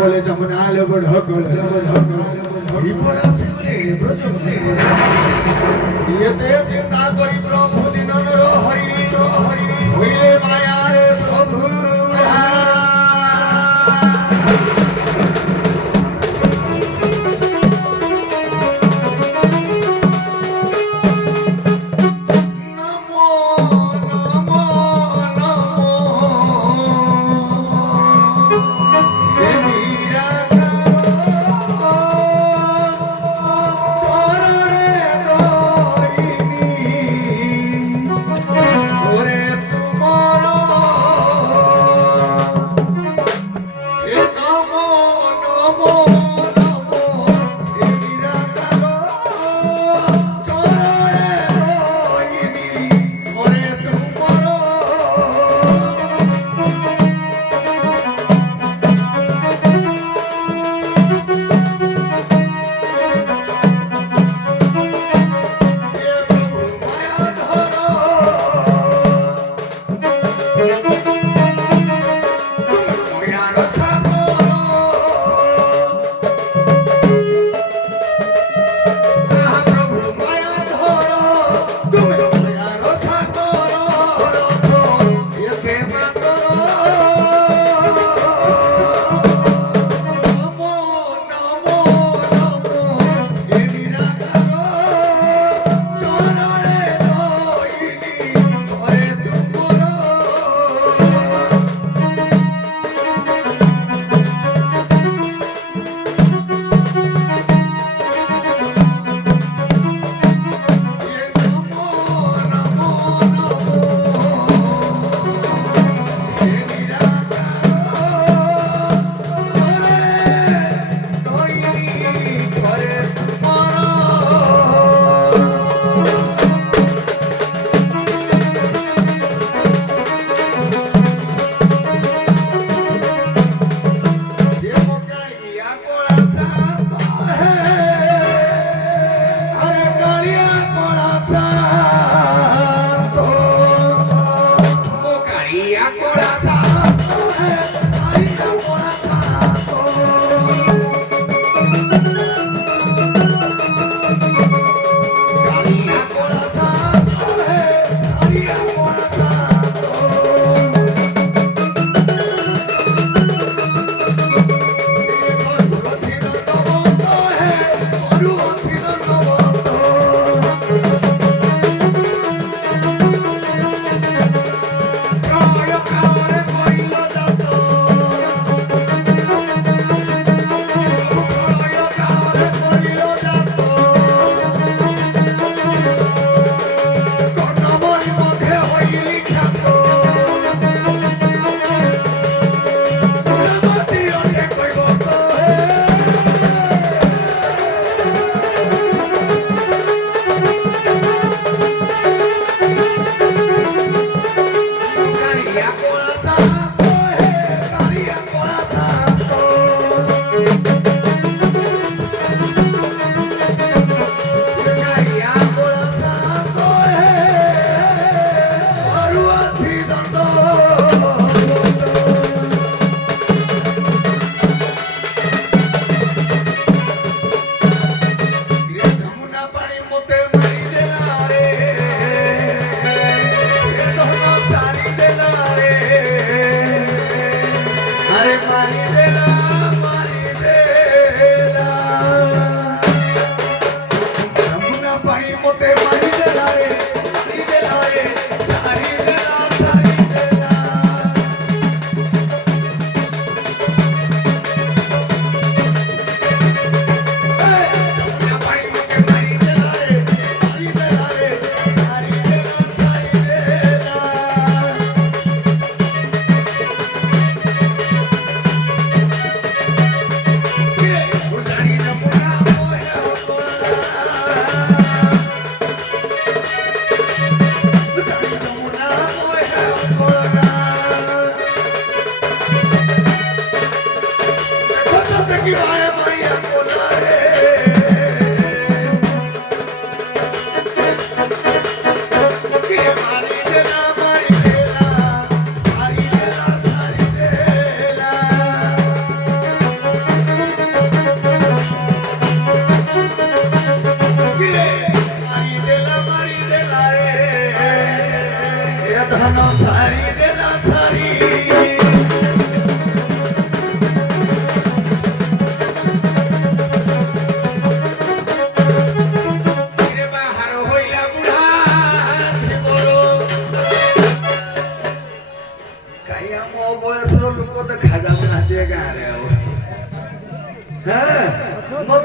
বলে যেমন আলো ঢকল ইয়েতে চিন্তা করি প্রভু দিনর হরি হইলে মায়ারে প্রভু ওরে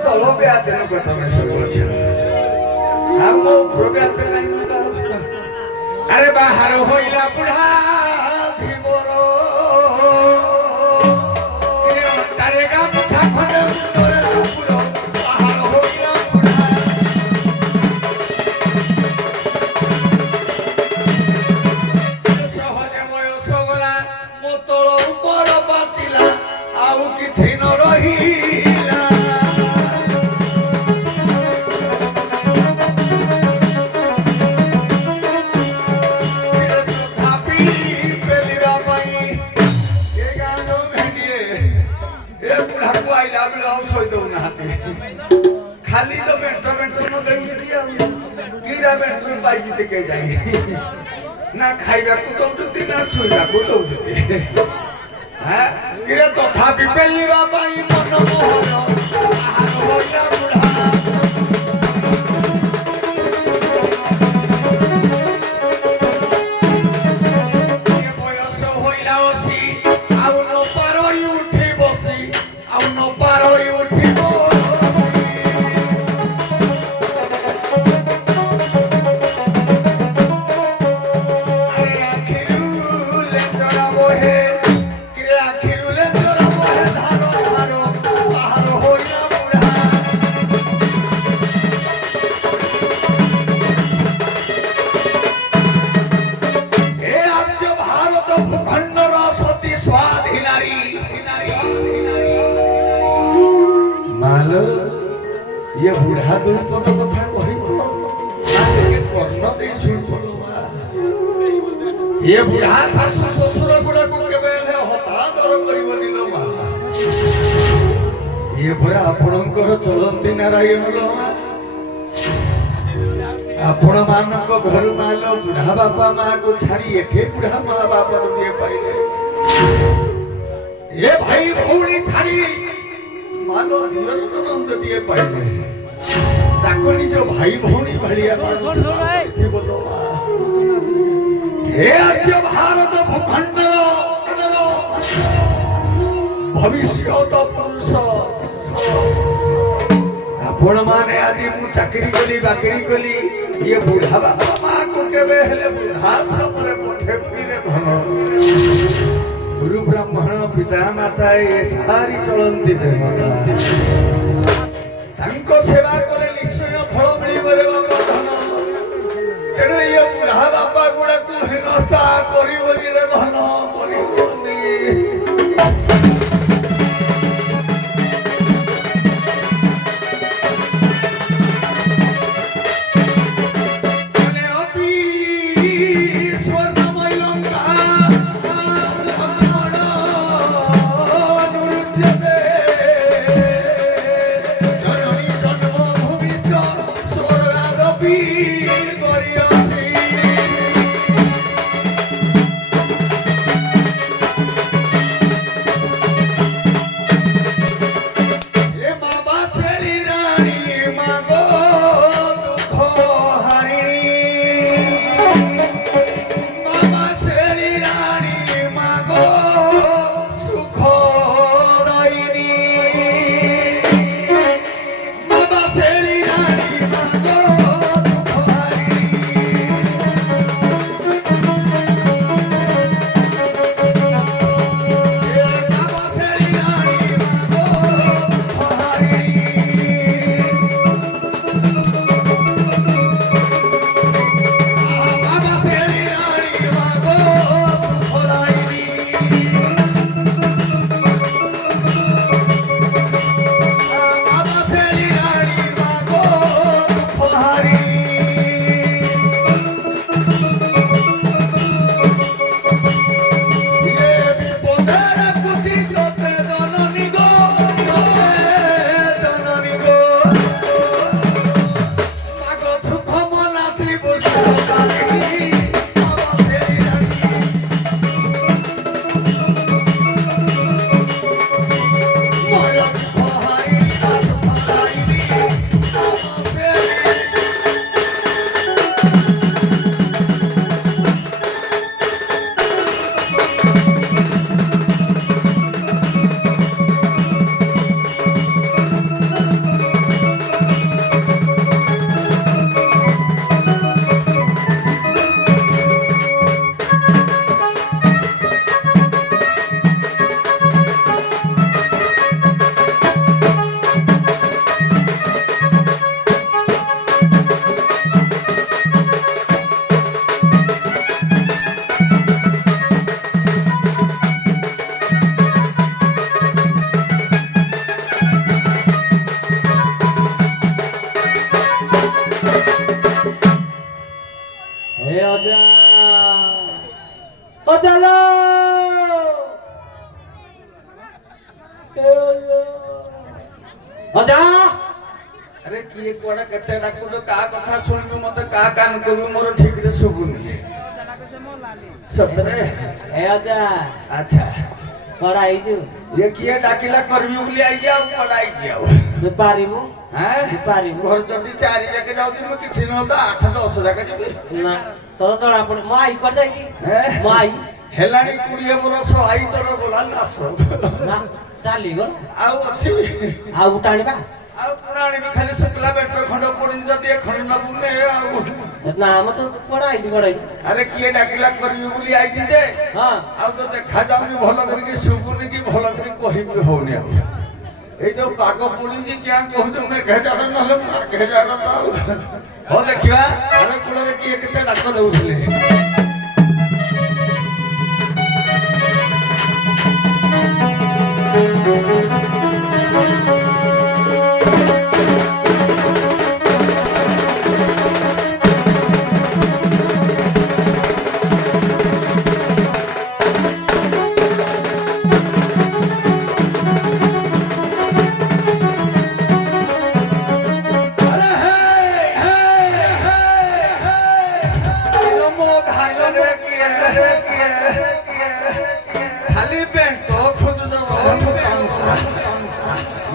ତଳ ବ୍ୟାଚର କଥା ସବୁ ଅଛି ଆଉ ମୋ ଉପର ବ୍ୟାଚ ନାହିଁ ଆରେ ବାହାର ହଇଲା ବୁଢା ଧୀବର ତାରେ ଗାମୁଛା ଖଣ୍ଡେ ମୁଣ୍ଡରେ ଠାକୁର ବାହାର ହଇଲା ବୁଢା ସହଜମୟ ସବଲା ମୋ ତଳ ଉପର ବାଚିଲା ଆଉ କିଛି ନ ରହିଲା खाली तो मेट्रो में मेट्रो पाई के जाए ना खाइबा को दौड़ती ना शुइबा को दौड़ती हाँ किरे तथापि पेलिबा पाई मन मोहन आहार होइला बुढ़ा ये बयस होइला ओसी आउ न पारई उठी बसी आउ न पारई उठी ये बुढ़ा दो पद कथा कहि कर्ण दे सुन ये बुढ़ा सासु ससुर गुड़ा को केबे हतादर करबनी लो मा ये पुरा आपणकर चलंती नारायण लो मा आपण मानक घर मालो बुढ़ा बापा मां को छाड़ी एठे बुढ़ा मां बापा रे पाइले ये भाई भौणी छाड़ी मानो निरंतरंद दिए पाइले ताको निजो भाई भौणी भलिया मानसी बोलो हे आर्य भारत भूखंडर भविष्यत पुरुष आपण माने आदि मु चाकरी कली बाकरी कली ये बुढ़ा बापा मां को केबे हेले वृद्धाश्रम रे पठे पुरी रे धन गुरु ब्राह्मण पिता माता ये छारी चलंती देवता तांको सेवा कले निश्चय फल मिलिबो रे बाबा धन तेणु ये बुढ़ा बापा गुड़ा को हिनस्ता करिबोनी रे धन करिबोनी अरे किए कोड़ा केते डाकू तो का कथा सुनबी मते का कान कबी मोर ठीक रे सुबुनी सतरे ए आजा अच्छा पढ़ाई जो ये किए डाकिला करबी बोली आई जाओ पढ़ाई जाओ तू पारिबो हैं पारिबो घर चटी चारि जाके जाऊ दिन में किछि न तो 8 10 जाके जेबी ना तो जणा पड़ माई कर जाई की हैं माई हेलानी 20 बरस आई तोर बोला नासो ना चाली गो आउ अछि आ उठाणीबा आउ पुराणी भी खाली शुक्ला बेटर खंड पड़ी जदी ए खंड न बुने आउ ना हम तो पढ़ाई अरे किए डाकिला करबी बोली आई दी जे हां आउ तो देखा जाउनी भलो करके सुबुनी की भलो करी कहिबी होनी आउ ए जो पागो पुरी जी क्या कहू मैं घेजाड़ नले घेजाड़ तो हो देखिबा अरे कुल रे किए केते डाक दउथले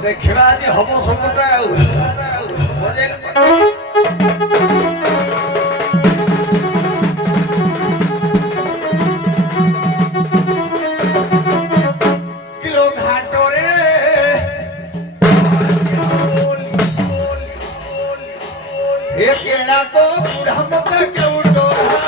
देखिबा आज हबो सबटा किलो घाटोरे हे केड़ा को बुढ़ा मत क्यों डोरा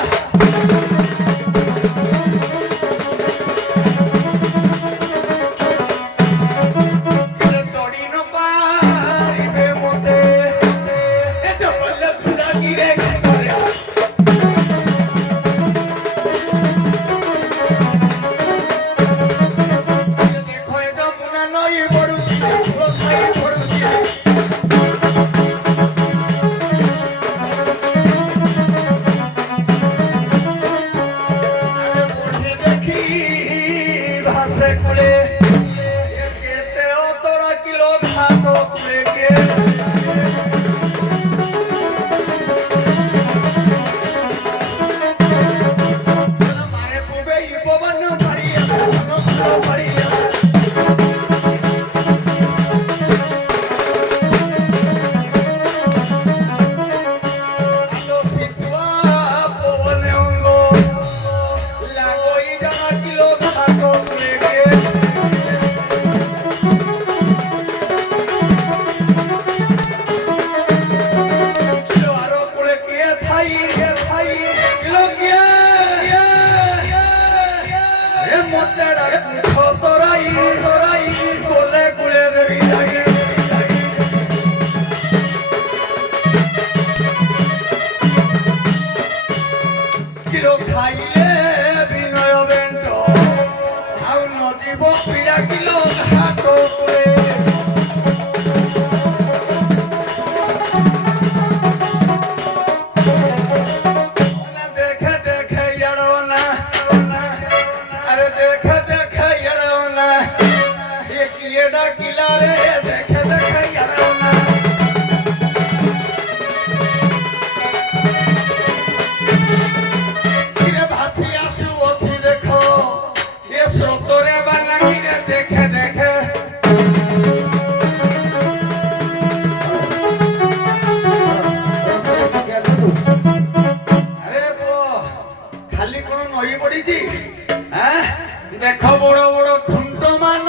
देख बड़ बड़ खुंट मान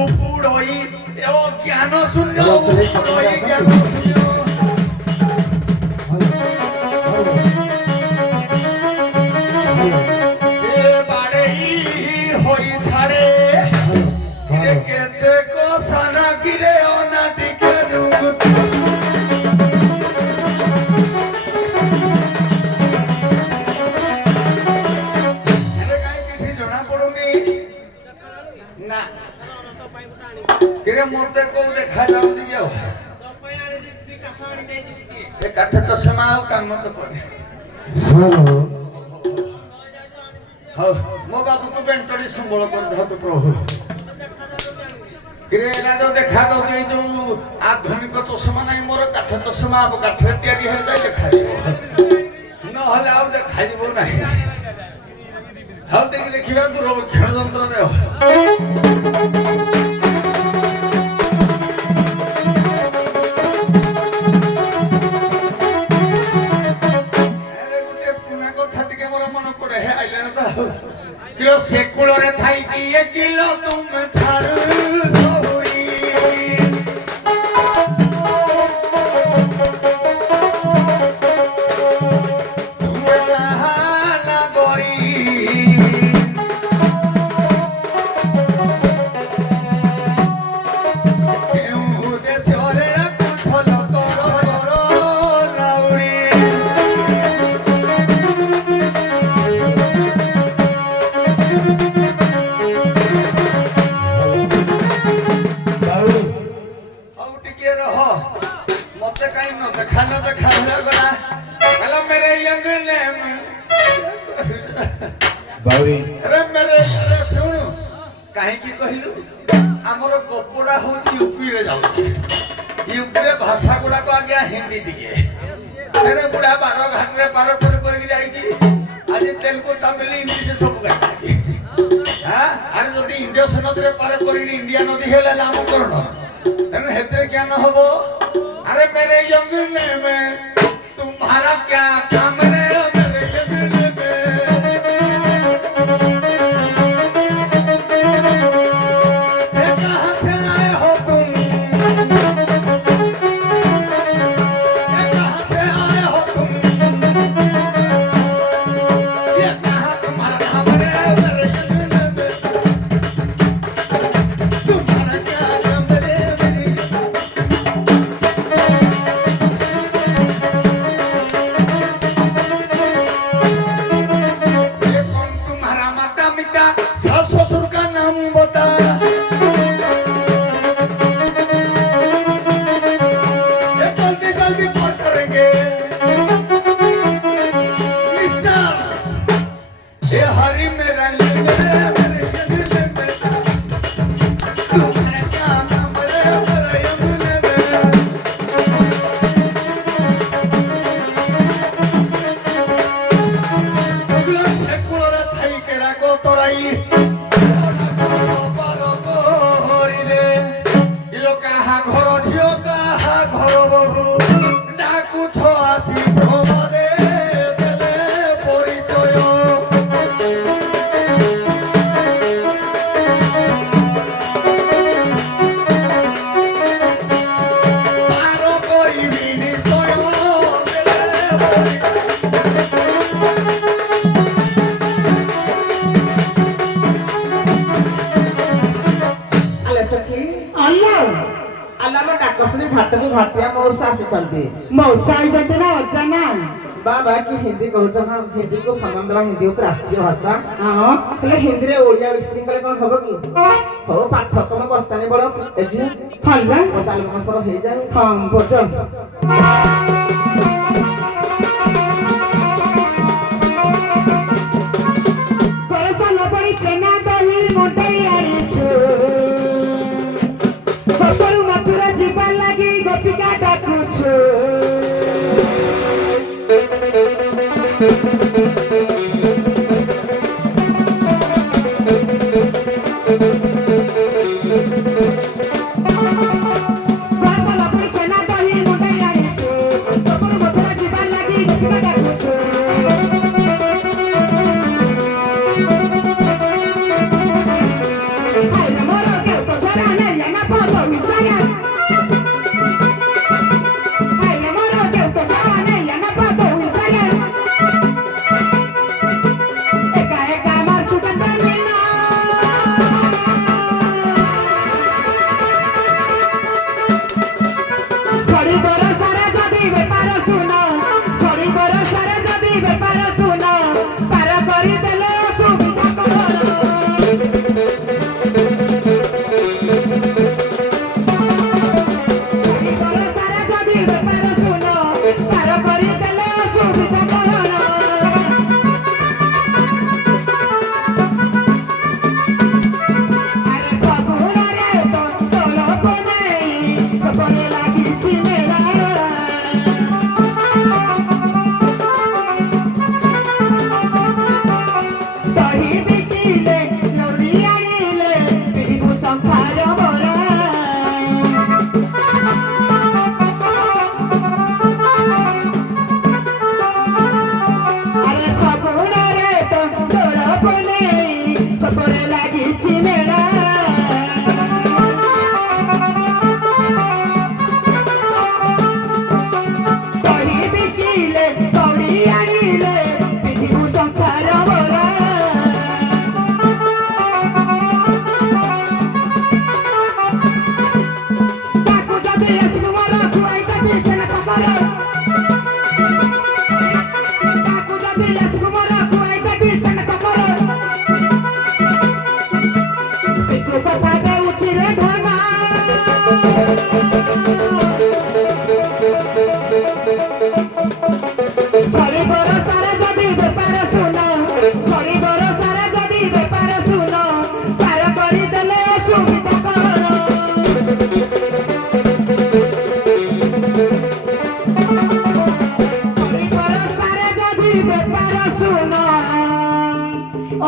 उपुड़ई ज्ञान शून्य ज्ञान शून्य बाड़ई होई छाड़े केते को साना गिरे ओना टिके ना किरे मोते को देखा जाऊ दियो ए काठ चश्मा आ काम तो करे हो मो बाबू को बेंटड़ी संबल कर धत प्रभु किरे ना जो देखा दो के जो आधुनिक चश्मा नहीं मोर କାଠ ତ ସମା ଆମ କାଠରେ ତିଆରି ହେଲେ ଯାଇ ଦେଖାଯିବ ନହେଲେ ଆଉ ଦେଖାଯିବ ନାହିଁ ହଉ ଦେଖି ଦେଖିବା ଦୂରବୀକ୍ଷଣ ଯନ୍ତ୍ର ଦେହ ଗୋଟେ ପୁରୁଣା କଥା ଟିକେ ମୋର ମନେ ପଡେ ହେ ଆଇଲାଣି ତ କିଲୋ ସେ କୂଳରେ ଥାଇକି ଏ କିଲୋ ତୁମେ ଛାଡୁ କାହିଁକି କହିଲୁ ଆମର ଗପଡା ହଉଛି ୟୁପିରେ ଯାଉଛି ୟୁପିରେ ଭାଷା ଗୁଡାକ ଆଜ୍ଞା ହିନ୍ଦୀ ଟିକେ ଏଣେ ବୁଢା ବାର ଘାଟରେ ପାର କରିକି ଯାଇଛି ଆଜି ତେଲୁଗୁ ତାମିଲ ଇଂଲିଶ ସବୁ ଗାଇଛି ଆରେ ଯଦି ଇଣ୍ଡିଅସ ନଦୀରେ ପାର କରିକି ଇଣ୍ଡିଆ ନଦୀ ହେଲେ ନାମକରଣ ତେଣୁ ସେଥିରେ ଜ୍ଞାନ ହବ ଆରେ ମେରେ ୟଙ୍ଗ ମେ तुम्हारा क्या काम रे मेरे बाबा की हिंदी कहूछ हां हिंदी को संबंध हिंदी होत राष्ट्रीय भाषा हां तले हिंदी रे ओडिया मिक्सिंग कले कोन हबो की हो पाठ्यक्रम बस्तानी बड़ एजी हल्ला ताल मसर हे जाय हां बोझ परसा न पड़ी चेना दही मोटई आरी छु बपरु मथुरा जीवा लागी गोपिका डाकू छु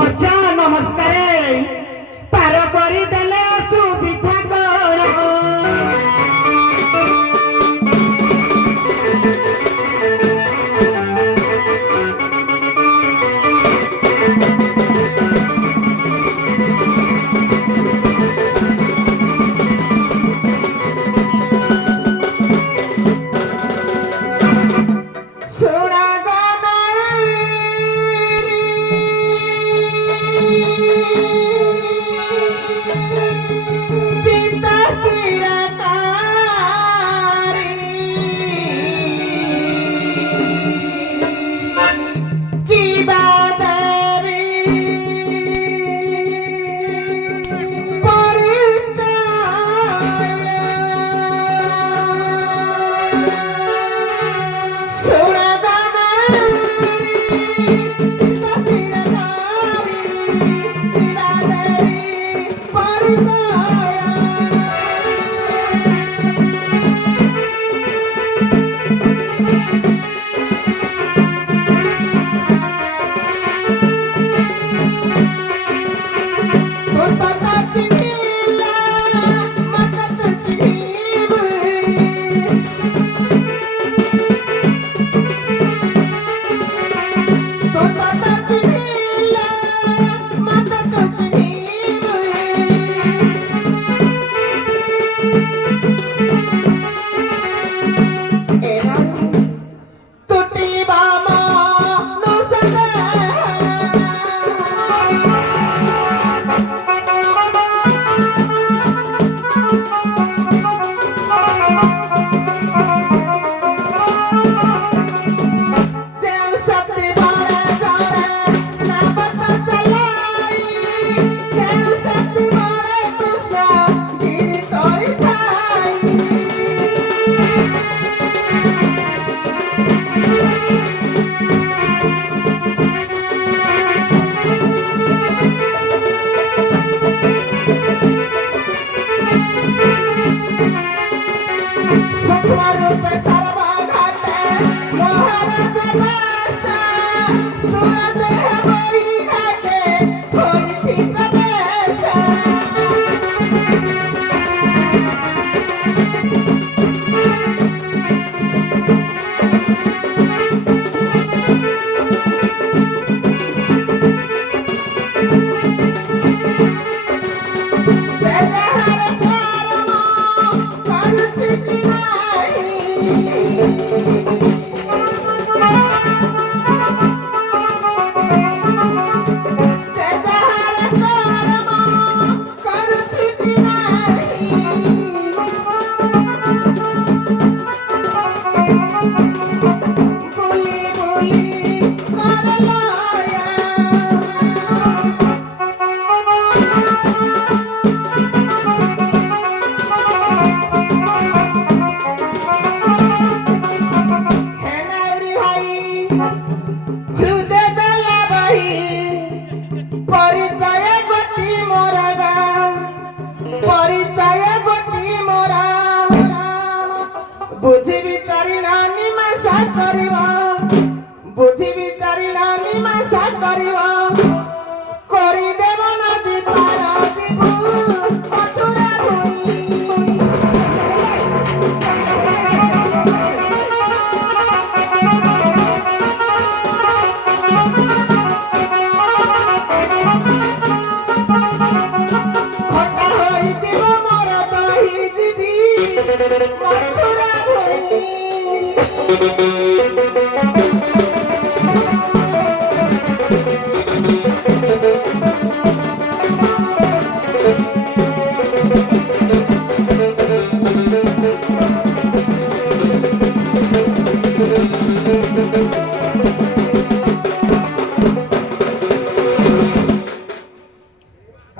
ଅଜା ନମସ୍କାର ପାର କରିଦେଲେ ଅସୁବିଧା କଣ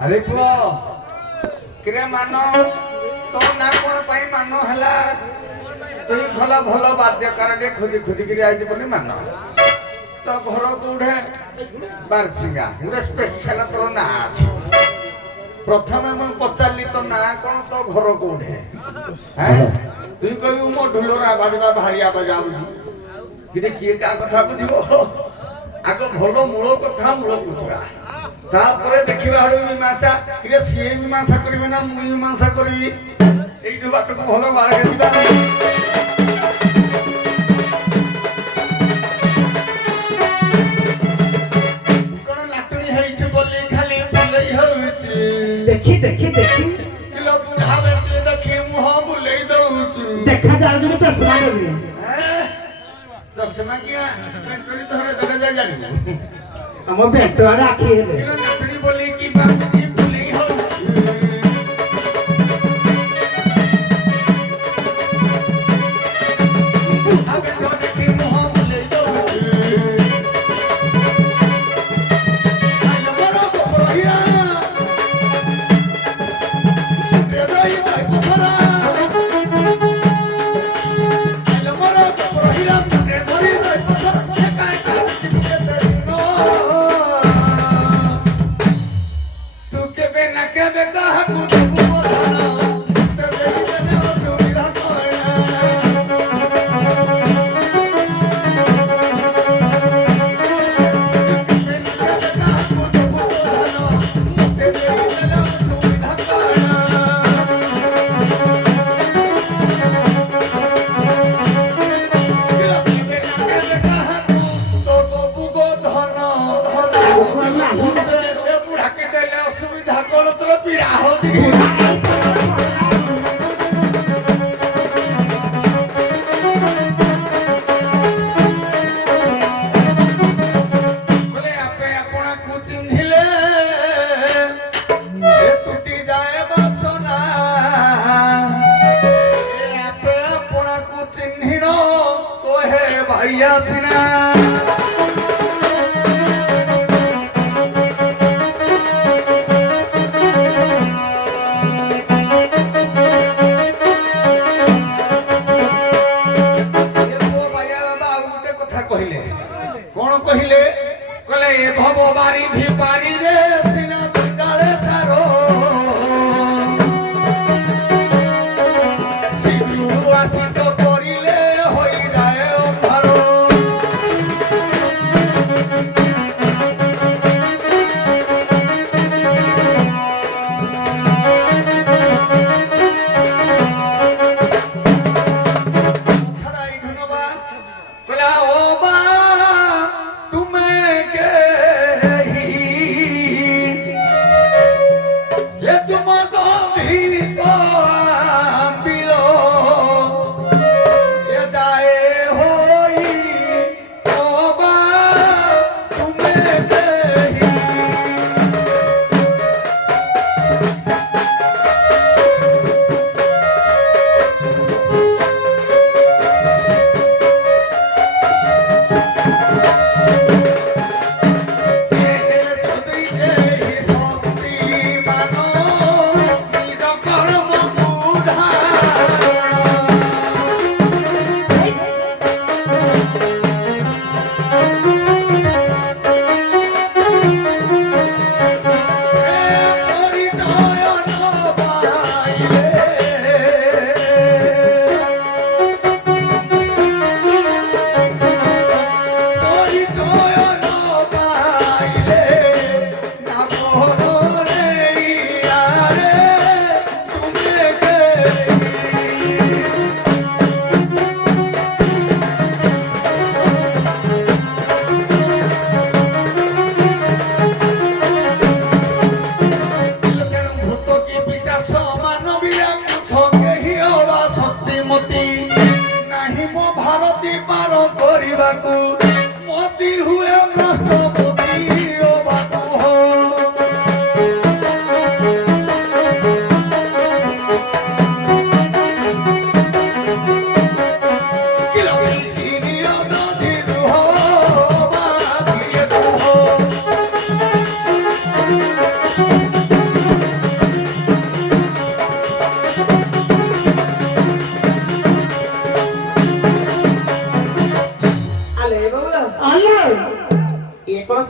अरे पुओ क्रिया मान तो ना कोन पाई मान हला तुई खला भलो वाद्यकार डे खोजी खोजी करी आइज बोली मान तो घर कोठे बारसिंगा गुरे स्पेशल तोर ना अछि प्रथमे म पचारली तो ना कोन तो घर कोठे हैं तुई कहबी मो ढोलरा बाजवा भारिया बजाउजी किरे किए का कथा बुझिबो आगो भलो मूल कथा मूल बुझरा ତାପରେ ଦେଖିବା ଆଡୁ ମୀମାଂସା ଟିକେ ସିଏ ମୀମାଂସା କରିବେ ନା ମୁଁ ମୀମାଂସା କରିବି এইটু বাটକୁ ଭଲ ବାଳକେ ଯିବା କଣ ଲାଟୁଣି ହେଇଛି ବୋଲି ଖାଲି ବୁଲେଇ ହେଉଛି ଦେଖି ଦେଖି ଦେଖି କିଲୋ ବୁଢା ବେଟି ଦେଖି ମୁହଁ ବୁଲେଇ ଦଉଛୁ ଦେଖା ଯାଉଛି ମୁଁ ଚଷମା ଦେବି ଚଷମା କିଆ ପେଣ୍ଟୁଳି ଧରେ ଧରେ ଯାଇ ଜାଣିବୁ ଆମ ବେଣ୍ଟ ଆଡେ ଆଖି ହେଲେ କିଲୋ ଲାଟୁଣି ବୋଲି କି ବାପି ବୁଲେଇ ହେଉଛି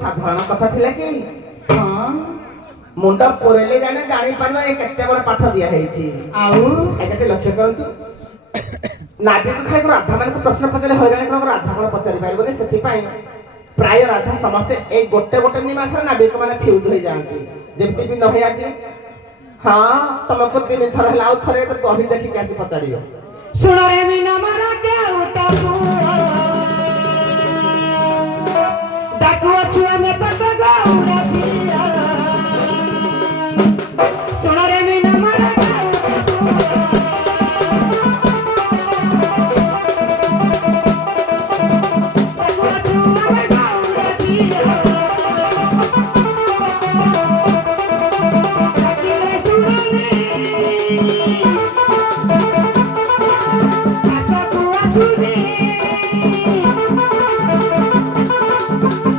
ସାଧାରଣ କଥା ଥିଲା କି ମୁଣ୍ଡ ପୁରେଇଲେ ଜାଣେ ଜାଣିପାରିବ ଏ କେତେ ବଡ ପାଠ ଦିଆ ହେଇଛି ଆଉ ଏକାଠି ଲକ୍ଷ୍ୟ କରନ୍ତୁ ନାବିକ ଖାଇକୁ ରାଧା ମାନଙ୍କୁ ପ୍ରଶ୍ନ ପଚାରିଲେ ହଇରାଣ କଣ ରାଧା କଣ ପଚାରି ପାରିବନି ସେଥିପାଇଁ ପ୍ରାୟ ରାଧା ସମସ୍ତେ ଏଇ ଗୋଟେ ଗୋଟେ ନିମାସରେ ନାବିକ ମାନେ ଫ୍ୟୁଜ୍ ହେଇଯାଆନ୍ତି ଯେମିତି ବି ନ ହେଇ ଆଜି ହଁ ତମକୁ 3 ଥର ହେଲା ଆଉ ଥରେ ତ ବହି ଦେଖିକି ଆସି ପଚାରିବ ଶୁଣରେ ମିନା ମାରା କେଉଟକୁ ଡାକୁଅଛୁ ଆମେ ତତେ ଗୌର ଝିଅ ଶୁଣରେ ମିନା ମାରା କେଉଟକୁ ଡାକୁଅଛୁ ଆମେ ଗୌର ଝିଅ ଡାକିଲେ ଶୁଣନି ଆସକୁ ଆସୁନି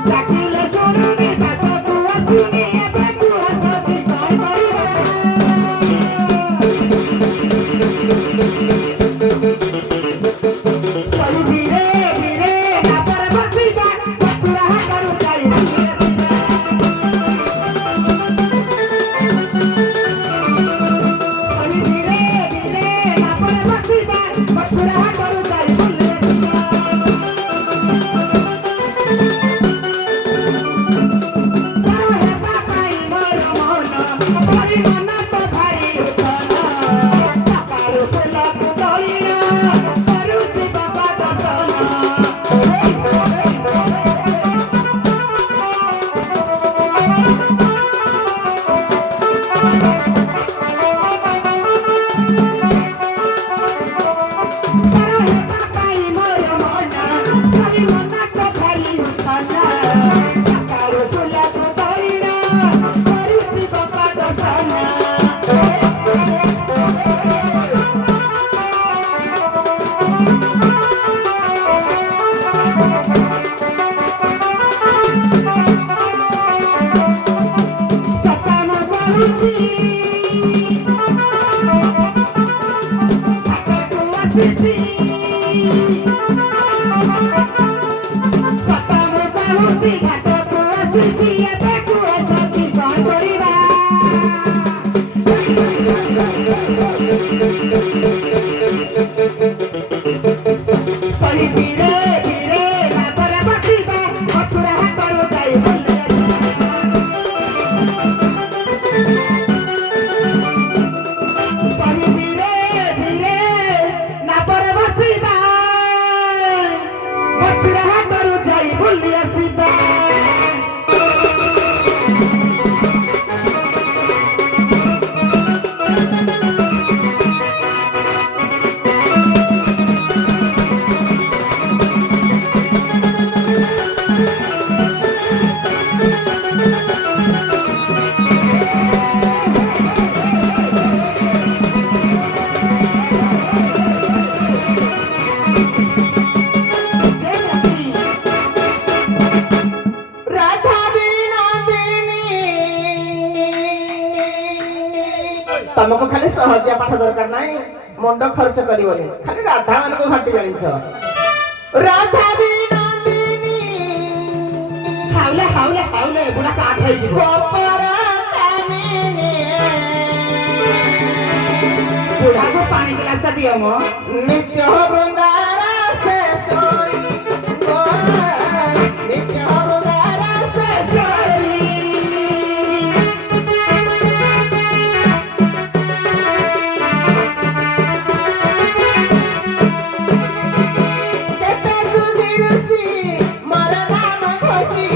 ଡାକିଲେ ଶୁଣୁନି ଆସକୁ ଆସୁନି ଏବେ ତୁ ଆସତି କଣ କରିବା ସରୁ ଧୀରେ ଧୀରେ ନାପରେ ବସିବା ପଛୁରା ହାତରୁ ଯାଇ ସରୁ ଧୀରେ ଧୀରେ ନାପରେ ବସିବା ପଛୁରା ହାତରୁ ଯାଇ ବୁଲି ଆସିବା ତାର ହେବା ପାଇଁ ମୋର ମନ ଭାରି ମନ ତ ଭାରି ଉଛନ ସକାଳୁ ଫୁଲକୁ ଧରିଣ କରୁଛି ବାବା ଦର୍ଶନ ତାର ହେବା ପାଇଁ ମୋର ମନ ଭାରି ମନ ତ ଭାରି ଉଛନ ସକାଳୁ ଫୁଲକୁ ଧରିଣ କରୁଛି ବାବା ଦର୍ଶନ ସକାମ କରୁଛି ହାତକୁ ଆସିଛି ସକାମ କରୁଛି ହାତକୁ ଆସିଛି ଏବେ କୁହ ଯଦି କଣ କରିବା ସରି ଧୀରେ ଧୀରେ ନାବରେ ବସିବା ପଛୁରା ହାତରୁ ଯାଇ ବୁଲି ସରି ଧୀରେ ଧୀରେ ନାବରେ ବସିବା ପଛୁରା ହାତରୁ ଯାଇ ବୁଲି ଆସିବା ରାଧା ବିନୋଦିନୀ ତମକୁ ଖାଲି ସହଜିଆ ପାଠ ଦରକାର ନାହିଁ ମୁଣ୍ଡ ଖର୍ଚ୍ଚ କରିବନି ଖାଲି ରାଧା ମାନଙ୍କୁ ଘାଟି ଜାଣିଛ ରାଧା ବିନୋଦିନୀ ହାଉଲେ ହାଉଲେ ହାଉଲେ ବୁଢା କାଠ ହେଇଯିବ ଗୋପର କାମିନୀ ବୁଢାକୁ ପାଣି ଗ୍ଲାସ ଦିଅ ମ ନିତ୍ୟ ବୃନ୍ଦାର ଶେଷଇ ନିତ୍ୟ ବୃନ୍ଦାର ଶେଷଇ କେତେ ଯୁଗି ଋଷି ମୋର ନାମ ଘୋଷି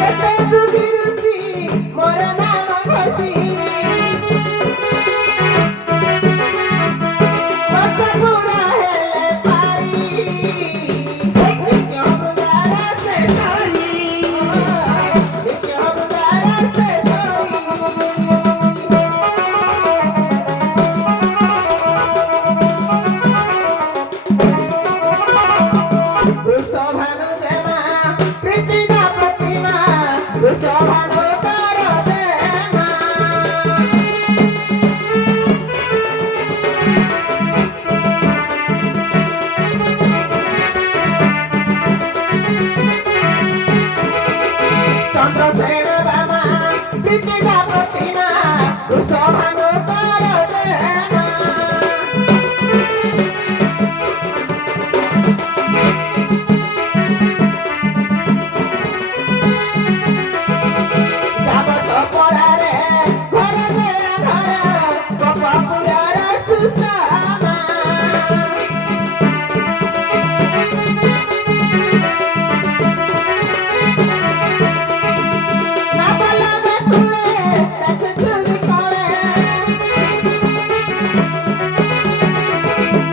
କେତେ ଯୁଗି ଋଷି ମୋର ନାମ ଘୋଷି सुसामा ना बला बेकुले तक चुरी करे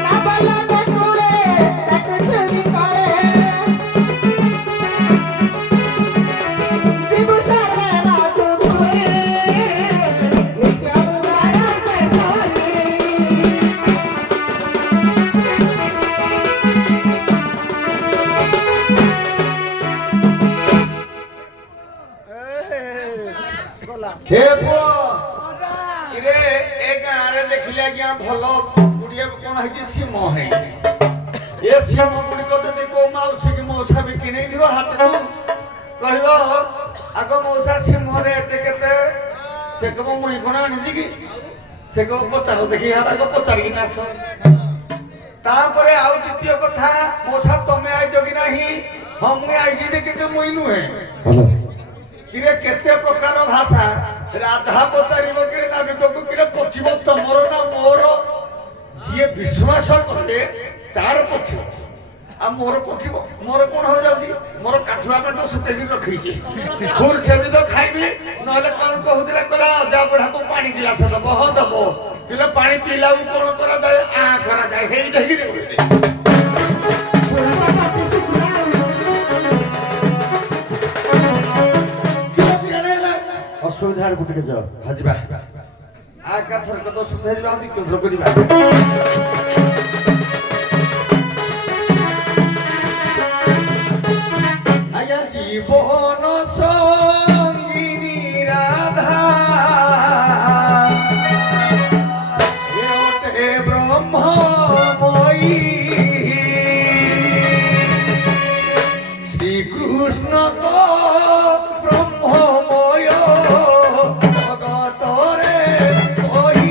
ना बला बेकुले तक चुरी करे जीव सारे रात पूरे नित्य मुरारा से सोरी हे पुओ इरे ए गारे देखिले आज्ञा भलो गुड़िया कोन है सिंह है ए सिंह गुड़ी को जदि को माउसी की मौसा भी किनै दिबो हाथ तू कहबो आगो मौसा सिंह रे एटे केते से कबो मुई कोन आनी जी से को पचारो देखि हाटा को पचारी ना सो तापरे आउ द्वितीय कथा मौसा तमे आई जोगी नाही हम आई जी कि मुई नुहे किरे केते प्रकार भाषा राधा पचारिब कि नाविक को किरे पछिब तमरो ना मोर जिए विश्वास करे तार पछिब आ मोर पछिब मोर कोन हो जाउची मोर काठुआ पेट सुकेसी रखी छी फुल से भी तो खाइबी नले कोन कहउदिला कला जा बुढ़ा को पानी गिलास दबो हो दबो किले पानी पीला भी कोन करा जाय आ करा जाय हेई ढगी रे असुविधार गुटिके जाओ हाजिबा आ का थर कतो सुविधा जिबा हम क्यों करिबा आया जीवन संगिनी राधा ए ओटे ब्रह्ममयी श्री कृष्ण तो ब्रह्ममय जगतरे कही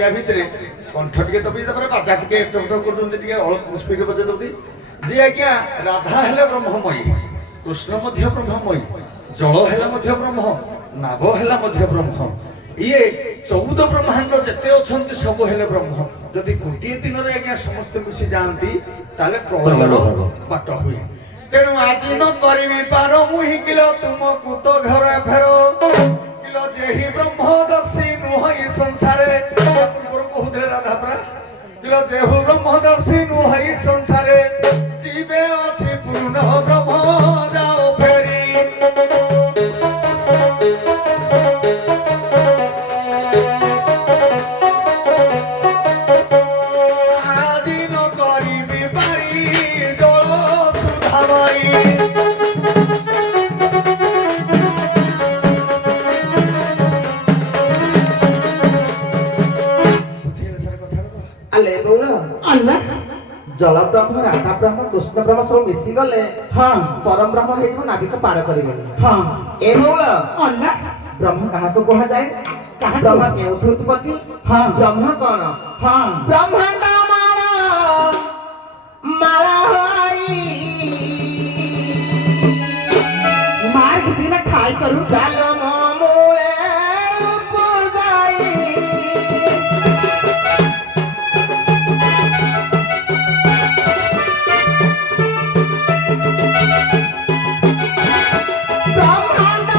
या भितरे कंठ टिके दबी तापर बाजा टिके टोटो कर दउते टिके स्पीड बजे दउती जे आज्ञा राधा हेले ब्रह्ममयी कृष्ण मध्य ब्रह्ममयी जल हेला मध्य ब्रह्म नाभ हेला मध्य ब्रह्म ये 14 ब्रह्मांड जते अछंती सब हेले ब्रह्म जदि गोटे दिन रे आज्ञा समस्त मिसी जानती ताले प्रलयर बाट हुए ତେଣୁ ଆଜି ନ କରିବି ପାର ମୁହିଁ କିଲ ତୁମକୁ ତ ଘରେ ଫେର କିଲ ଯେହି ବ୍ରହ୍ମଦର୍ଶୀ ନୁହ ଏ ସଂସାରେ ପୂର୍ବରୁ କହୁଥିଲେ ରାଧା ପରା କିଲ ଯେହୁ ବ୍ରହ୍ମଦର୍ଶୀ ନୁହ ଏ ସଂସାରେ ଯିବେ ଅଛି ପୂର୍ଣ୍ଣ ବ୍ରହ୍ମ ଯାଅ ଫେରି ଆଜି ନ କରିବି ପାରି ଜଳ ସୁଧାବାଇ ବୁଝିଲେ ସାର୍ କଥାଟା ଆଲେ ଗୌର अन्ना ଜଳ ବ୍ରହ୍ମ ରାଧା ବ୍ରହ୍ମ କୃଷ୍ଣ ବ୍ରହ୍ମ ସବୁ ମିଶିଗଲେ हाँ ପରମ ବ୍ରହ୍ମ ହେଇଥିବ ନାବିକ ପାର କରିବେ हाँ ଏ ଗୌର अन्ना ବ୍ରହ୍ମ କାହାକୁ କୁହାଯାଏ କାହାକୁ? ବ୍ରହ୍ମ କେଉଁଠୁ ଉତ୍ପତ୍ତି ହଁ। ବ୍ରହ୍ମ କଣ हाँ ବ୍ରହ୍ମାଣ୍ଡ ମାଳ ମାଳ ହୋଇ मार किसी ने खाई करूँ ଚାଲ ମୋ ମୂଳେ ପୂଜାଇ ବ୍ରହ୍ମାଣ୍ଡ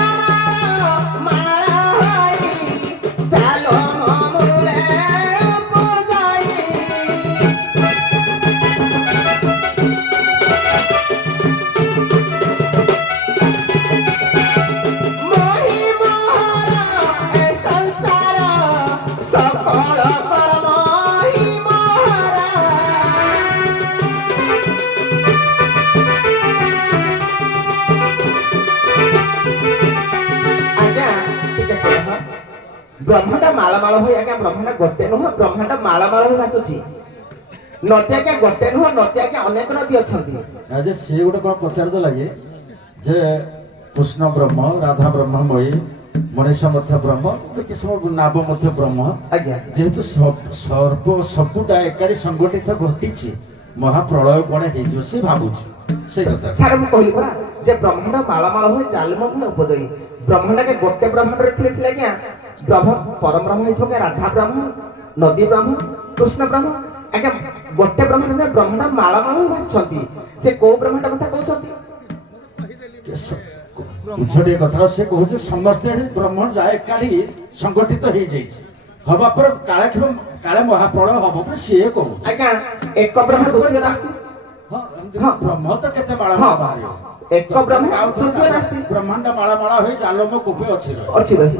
ମାଳ ହୋଇ ଚାଲ ମୋ ମୂଳେ ପୂଜାଇ ମୋହି ମୋହର ଏ ସଂସାର ସକଳ ପର ମୋହି ମୋହର ଆଜ୍ଞା ଟିକେ କହ ବ୍ରହ୍ମାଣ୍ଡ ମାଳମାଳ ହୋଇ ଆଜ୍ଞା ବ୍ରହ୍ମାଣ୍ଡ ଗୋଟେ ନୁହଁ ବ୍ରହ୍ମାଣ୍ଡ ମାଳମାଳ ହୋଇ ଭାସୁଛି ନଦୀ ଆଜ୍ଞା ଗୋଟେ ନୁହଁ ନଦୀ ଆଜ୍ଞା ଅନେକ ନଦୀ ଅଛନ୍ତି ଯେ ସେ ଗୋଟେ କଣ ପଚାରିଦେଲା କି ଯେ କୃଷ୍ଣ ବ୍ରହ୍ମ ରାଧା ବ୍ରହ୍ମମୟୀ ମଣିଷ ମଧ୍ୟ ବ୍ରହ୍ମ ଯେକି ସବୁ ନାବ ମଧ୍ୟ ବ୍ରହ୍ମ ଆଜ୍ଞା ଯେହେତୁ ସବୁଟା ଏକାଠି ସଂଗଠିତ ଘଟିଛି ମହାପ୍ରଳୟ କଣ ହେଇଯିବ ସେ ଭାବୁଛି ସେଇ କଥା ସାର୍ ମୁଁ କହିଲି ପରା ଯେ ବ୍ରହ୍ମାଣ୍ଡ ମାଳମାଳ ହୋଇ ଜାଲିମ ଗୁଣ ଉପଯୋଗୀ ବ୍ରହ୍ମାଣ୍ଡ ଆଜ୍ଞା ଗୋଟେ ବ୍ରହ୍ମାଣ୍ଡରେ ଥିଲେ ସିଲେ ଆଜ୍ଞା ବ୍ରହ୍ମ ପରମ ବ୍ରହ୍ମ ହେଇଥିବ ଆଜ୍ଞା ରାଧା ବ୍ରହ୍ମ ନଦୀ ବ୍ରହ୍ମ କୃଷ୍ଣ ବ୍ରହ୍ମ ଆଜ୍ଞା ଗୋଟେ ବ୍ରହ୍ମାଣ୍ଡ ବ୍ରହ୍ମାଣ୍ଡ ମାଳମାଳ ହୋଇ ଭାସୁଛନ୍ତି ସେ କୋଉ ବ୍ରହ୍ମାଣ୍ଡ କଥା କହୁଛନ୍ତି ବୁଝ ଟିକେ କଥା ସେ କହୁଛି ସମସ୍ତେ ଏଠି ବ୍ରହ୍ମ ଯା ଏକାଠି ସଂଗଠିତ ହେଇଯାଇଛି ହବା ପରେ କାଳେ ମହାପ୍ରଳୟ ହବ ବୋଲି ସିଏ କହୁଛି ଆଜ୍ଞା ଏକ ବ୍ରହ୍ମ ଦ୍ୱିତୀୟ ନାସ୍ତି ହଁ ଏମିତି ହଁ। ବ୍ରହ୍ମ ତ କେତେ ମାଳ ହଁ। ବାହାରିବ ଏକ ବ୍ରହ୍ମ ଆଉ ଥରେ ତୃତୀୟ ନାସ୍ତି ବ୍ରହ୍ମାଣ୍ଡ ମାଳ ହୋଇ ଜାଲମ କୋପେ ଅଛି ରହି ଅଛି ରହି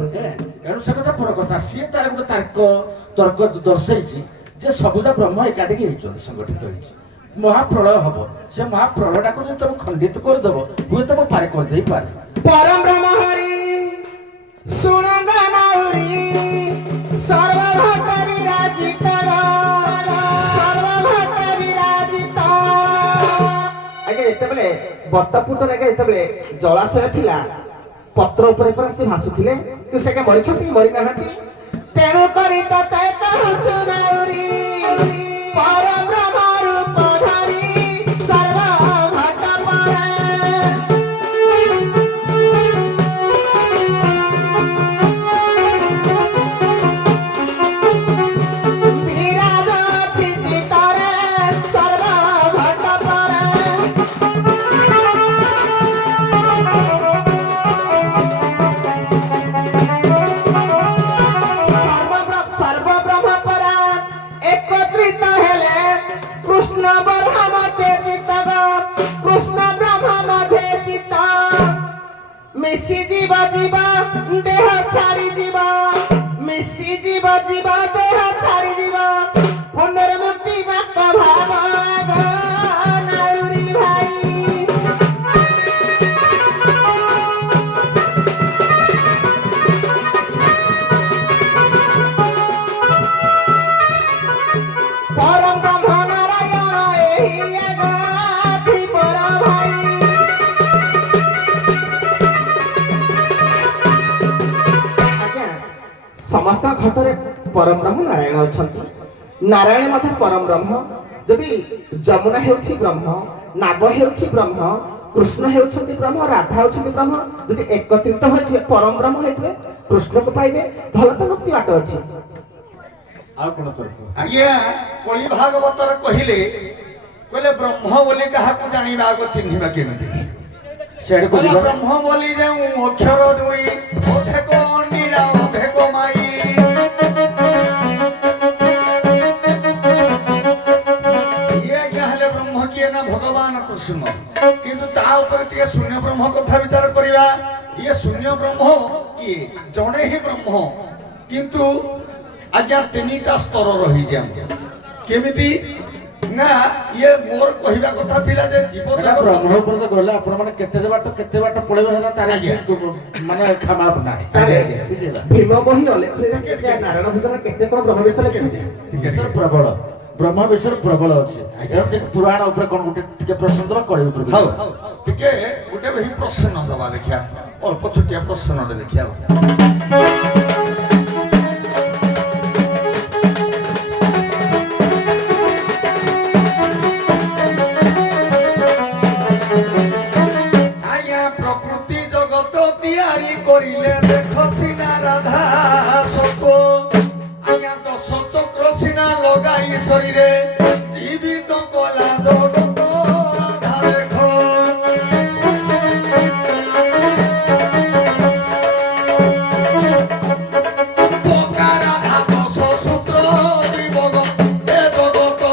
ଏଣୁ ସେ କଥା ପର କଥା ସିଏ ତାର ଗୋଟେ ତର୍କ ଦର୍ଶେଇଛି ଯେ ସବୁଜା ବ୍ରହ୍ମ ଏକାଠିକି ହେଇଛନ୍ତି ସଂଗଠିତ ହେଇଛି ମହାପ୍ରଳୟ ହବ ସେ ମହାପ୍ରଳୟଟାକୁ ଯଦି ତମେ ଖଣ୍ଡିତ କରିଦବ ହୁଏ ତମ ପାରେ କରିଦେଇପାରେ ପରମ ବ୍ରହ୍ମ ହରି ଶୁଣ ଗାନାଉରି ସର୍ବଭଟ ବିରାଜିତ ସର୍ବଭଟ ବିରାଜିତ ଆଜ୍ଞା ଯେତେବେଳେ ବଟପୁଟରେ ଆଜ୍ଞା ଯେତେବେଳେ ଜଳାଶୟ ଥିଲା ପତ୍ର ଉପରେ ପରେ ସେ ଭାସୁଥିଲେ କିନ୍ତୁ ସେ ଆଜ୍ଞା ମରିଛନ୍ତି ମରିନାହାନ୍ତି ତେଣୁ କରି ତତେ କହୁଛୁ ନାଉରି ପରମ ବ୍ରହ୍ମ ରୂପ ଧରି ସର୍ବଭଟ ପରା ବିରାଜ ଅଛି ଚିତରେ ସର୍ବଭଟ ପରା ସର୍ବବ୍ରହ୍ମ ପରା একত্রিত ହେଲେ କୃଷ୍ଣ ବ୍ରହ୍ମ ମତେ ଚିତବ କୃଷ୍ଣ ବ୍ରହ୍ମ ମତେ ଚିତ ମିଶି ଯିବ ଯିବ ଦେହ ଛାଡ଼ି ଯିବ ମିଶି ଯିବ ଯିବ ଦେହ ଛାଡ଼ି ଯିବ ପୁନର୍ମୁକ୍ତି ବାଟ ଭାବ ନାଉରି ଭାଇ ପରମ ବ୍ରହ୍ମ ନାରାୟଣ ଏହି ଆଗାଧି ପର ଭାଇ ଆଜ୍ଞା ସମସ୍ତ ଘଟରେ ପରମ ବ୍ରହ୍ମ ନାରାୟଣ ଅଛନ୍ତି ନାରାୟଣ ମଧ୍ୟ ପରମ ବ୍ରହ୍ମ ଯଦି ଯମୁନା ହେଉଛି ବ୍ରହ୍ମ ନାଗ ହେଉଛି ବ୍ରହ୍ମ କୃଷ୍ଣ ହେଉଛନ୍ତି ବ୍ରହ୍ମ ରାଧା ହେଉଛନ୍ତି ବ୍ରହ୍ମ ଯଦି ଏକତ୍ରିତ ହୋଇଥିବେ ପରମ ବ୍ରହ୍ମ ହେଇଥିବେ କୃଷ୍ଣକୁ ପାଇବେ ଭଲ ତ ମୁକ୍ତି ବାଟ ଅଛି ଆଉ କଣ ତର୍କ ଆଜ୍ଞା କଳି ଭାଗବତର କହିଲେ କହିଲେ ବ୍ରହ୍ମ ବୋଲି କାହାକୁ ଜାଣିବା ଆଗ ଚିହ୍ନିବା କେମିତି? ସେଆଡେ କହିଲେ କହିବା ବ୍ରହ୍ମ ବୋଲି ଯେଉଁ ଅକ୍ଷର ଦୁଇ ଅଧେକ ଅଣ୍ଡିରା ଅଧେକ ମାଇ ଇଏ ଆଜ୍ଞା ହେଲେ ବ୍ରହ୍ମ କିଏ ନା ଭଗବାନ କୃଷ୍ଣ। କିନ୍ତୁ ତା ଉପରେ ଟିକେ ଶୂନ୍ୟ ବ୍ରହ୍ମ କଥା ବିଚାର କରିବା। ଇଏ ଶୂନ୍ୟ ବ୍ରହ୍ମ କିଏ? ଜଣେ ହିଁ ବ୍ରହ୍ମ, କିନ୍ତୁ ଆଜ୍ଞା ତିନିଟା ସ୍ତର ରହିଛି ଆମର। କେମିତି ନା ଇଏ ମୋର କହିବା କଥା ଥିଲା ଯେ ଜୀବ ଏଟା ଜଗତ ବ୍ରହ୍ମ ଉପରେ ତ ଗଲେ ଆପଣ ମାନେ କେତେ ବାଟ ପଳେଇବେ ହେଲା ତାର ଆଜ୍ଞା। ମାନେ କ୍ଷମାପ ନାହିଁ। ସାରେ ବୁଝିଲା? ଭୀମ ବହି ଅଲେଖରେ କେତେ ନାରାୟଣ ଭୂଷଣ କେତେ କଣ ବ୍ରହ୍ମ ବିଷୟ ଲେଖିଛନ୍ତି। ବିଷୟରେ ପ୍ରବଳ ବ୍ରହ୍ମ ବିଷୟରେ ପ୍ରବଳ ଅଛି। ଏଣୁ ଟିକେ ପୁରାଣ ଉପରେ କଣ ଗୋଟେ ଟିକେ ପ୍ରଶ୍ନ ଦେବା କଳି ଉପରେ ହଉ ଟିକେ ଗୋଟେ ହିଁ ପ୍ରଶ୍ନ ଦବା ଦେଖିବା, ଅଳ୍ପ ଛୋଟିଆ ପ୍ରଶ୍ନଟେ ଦେଖିବା। ଆଜ୍ଞା ପ୍ରକୃତି ଜଗତ ତିଆରି କରିଲେ ଦେଖ ସିନା ରାଧା ସପ ଆଜ୍ଞା ଦଶ ଚକ୍ର ସିନା ଲଗାଇ ଶରୀରେ ଜୀବିତ କଲା ଜଗତ ରାଧା ରେଖ। ପକା ରାଧା ଦଶ ସୂତ୍ର ଜୀବନ ଏ ଜଗତ।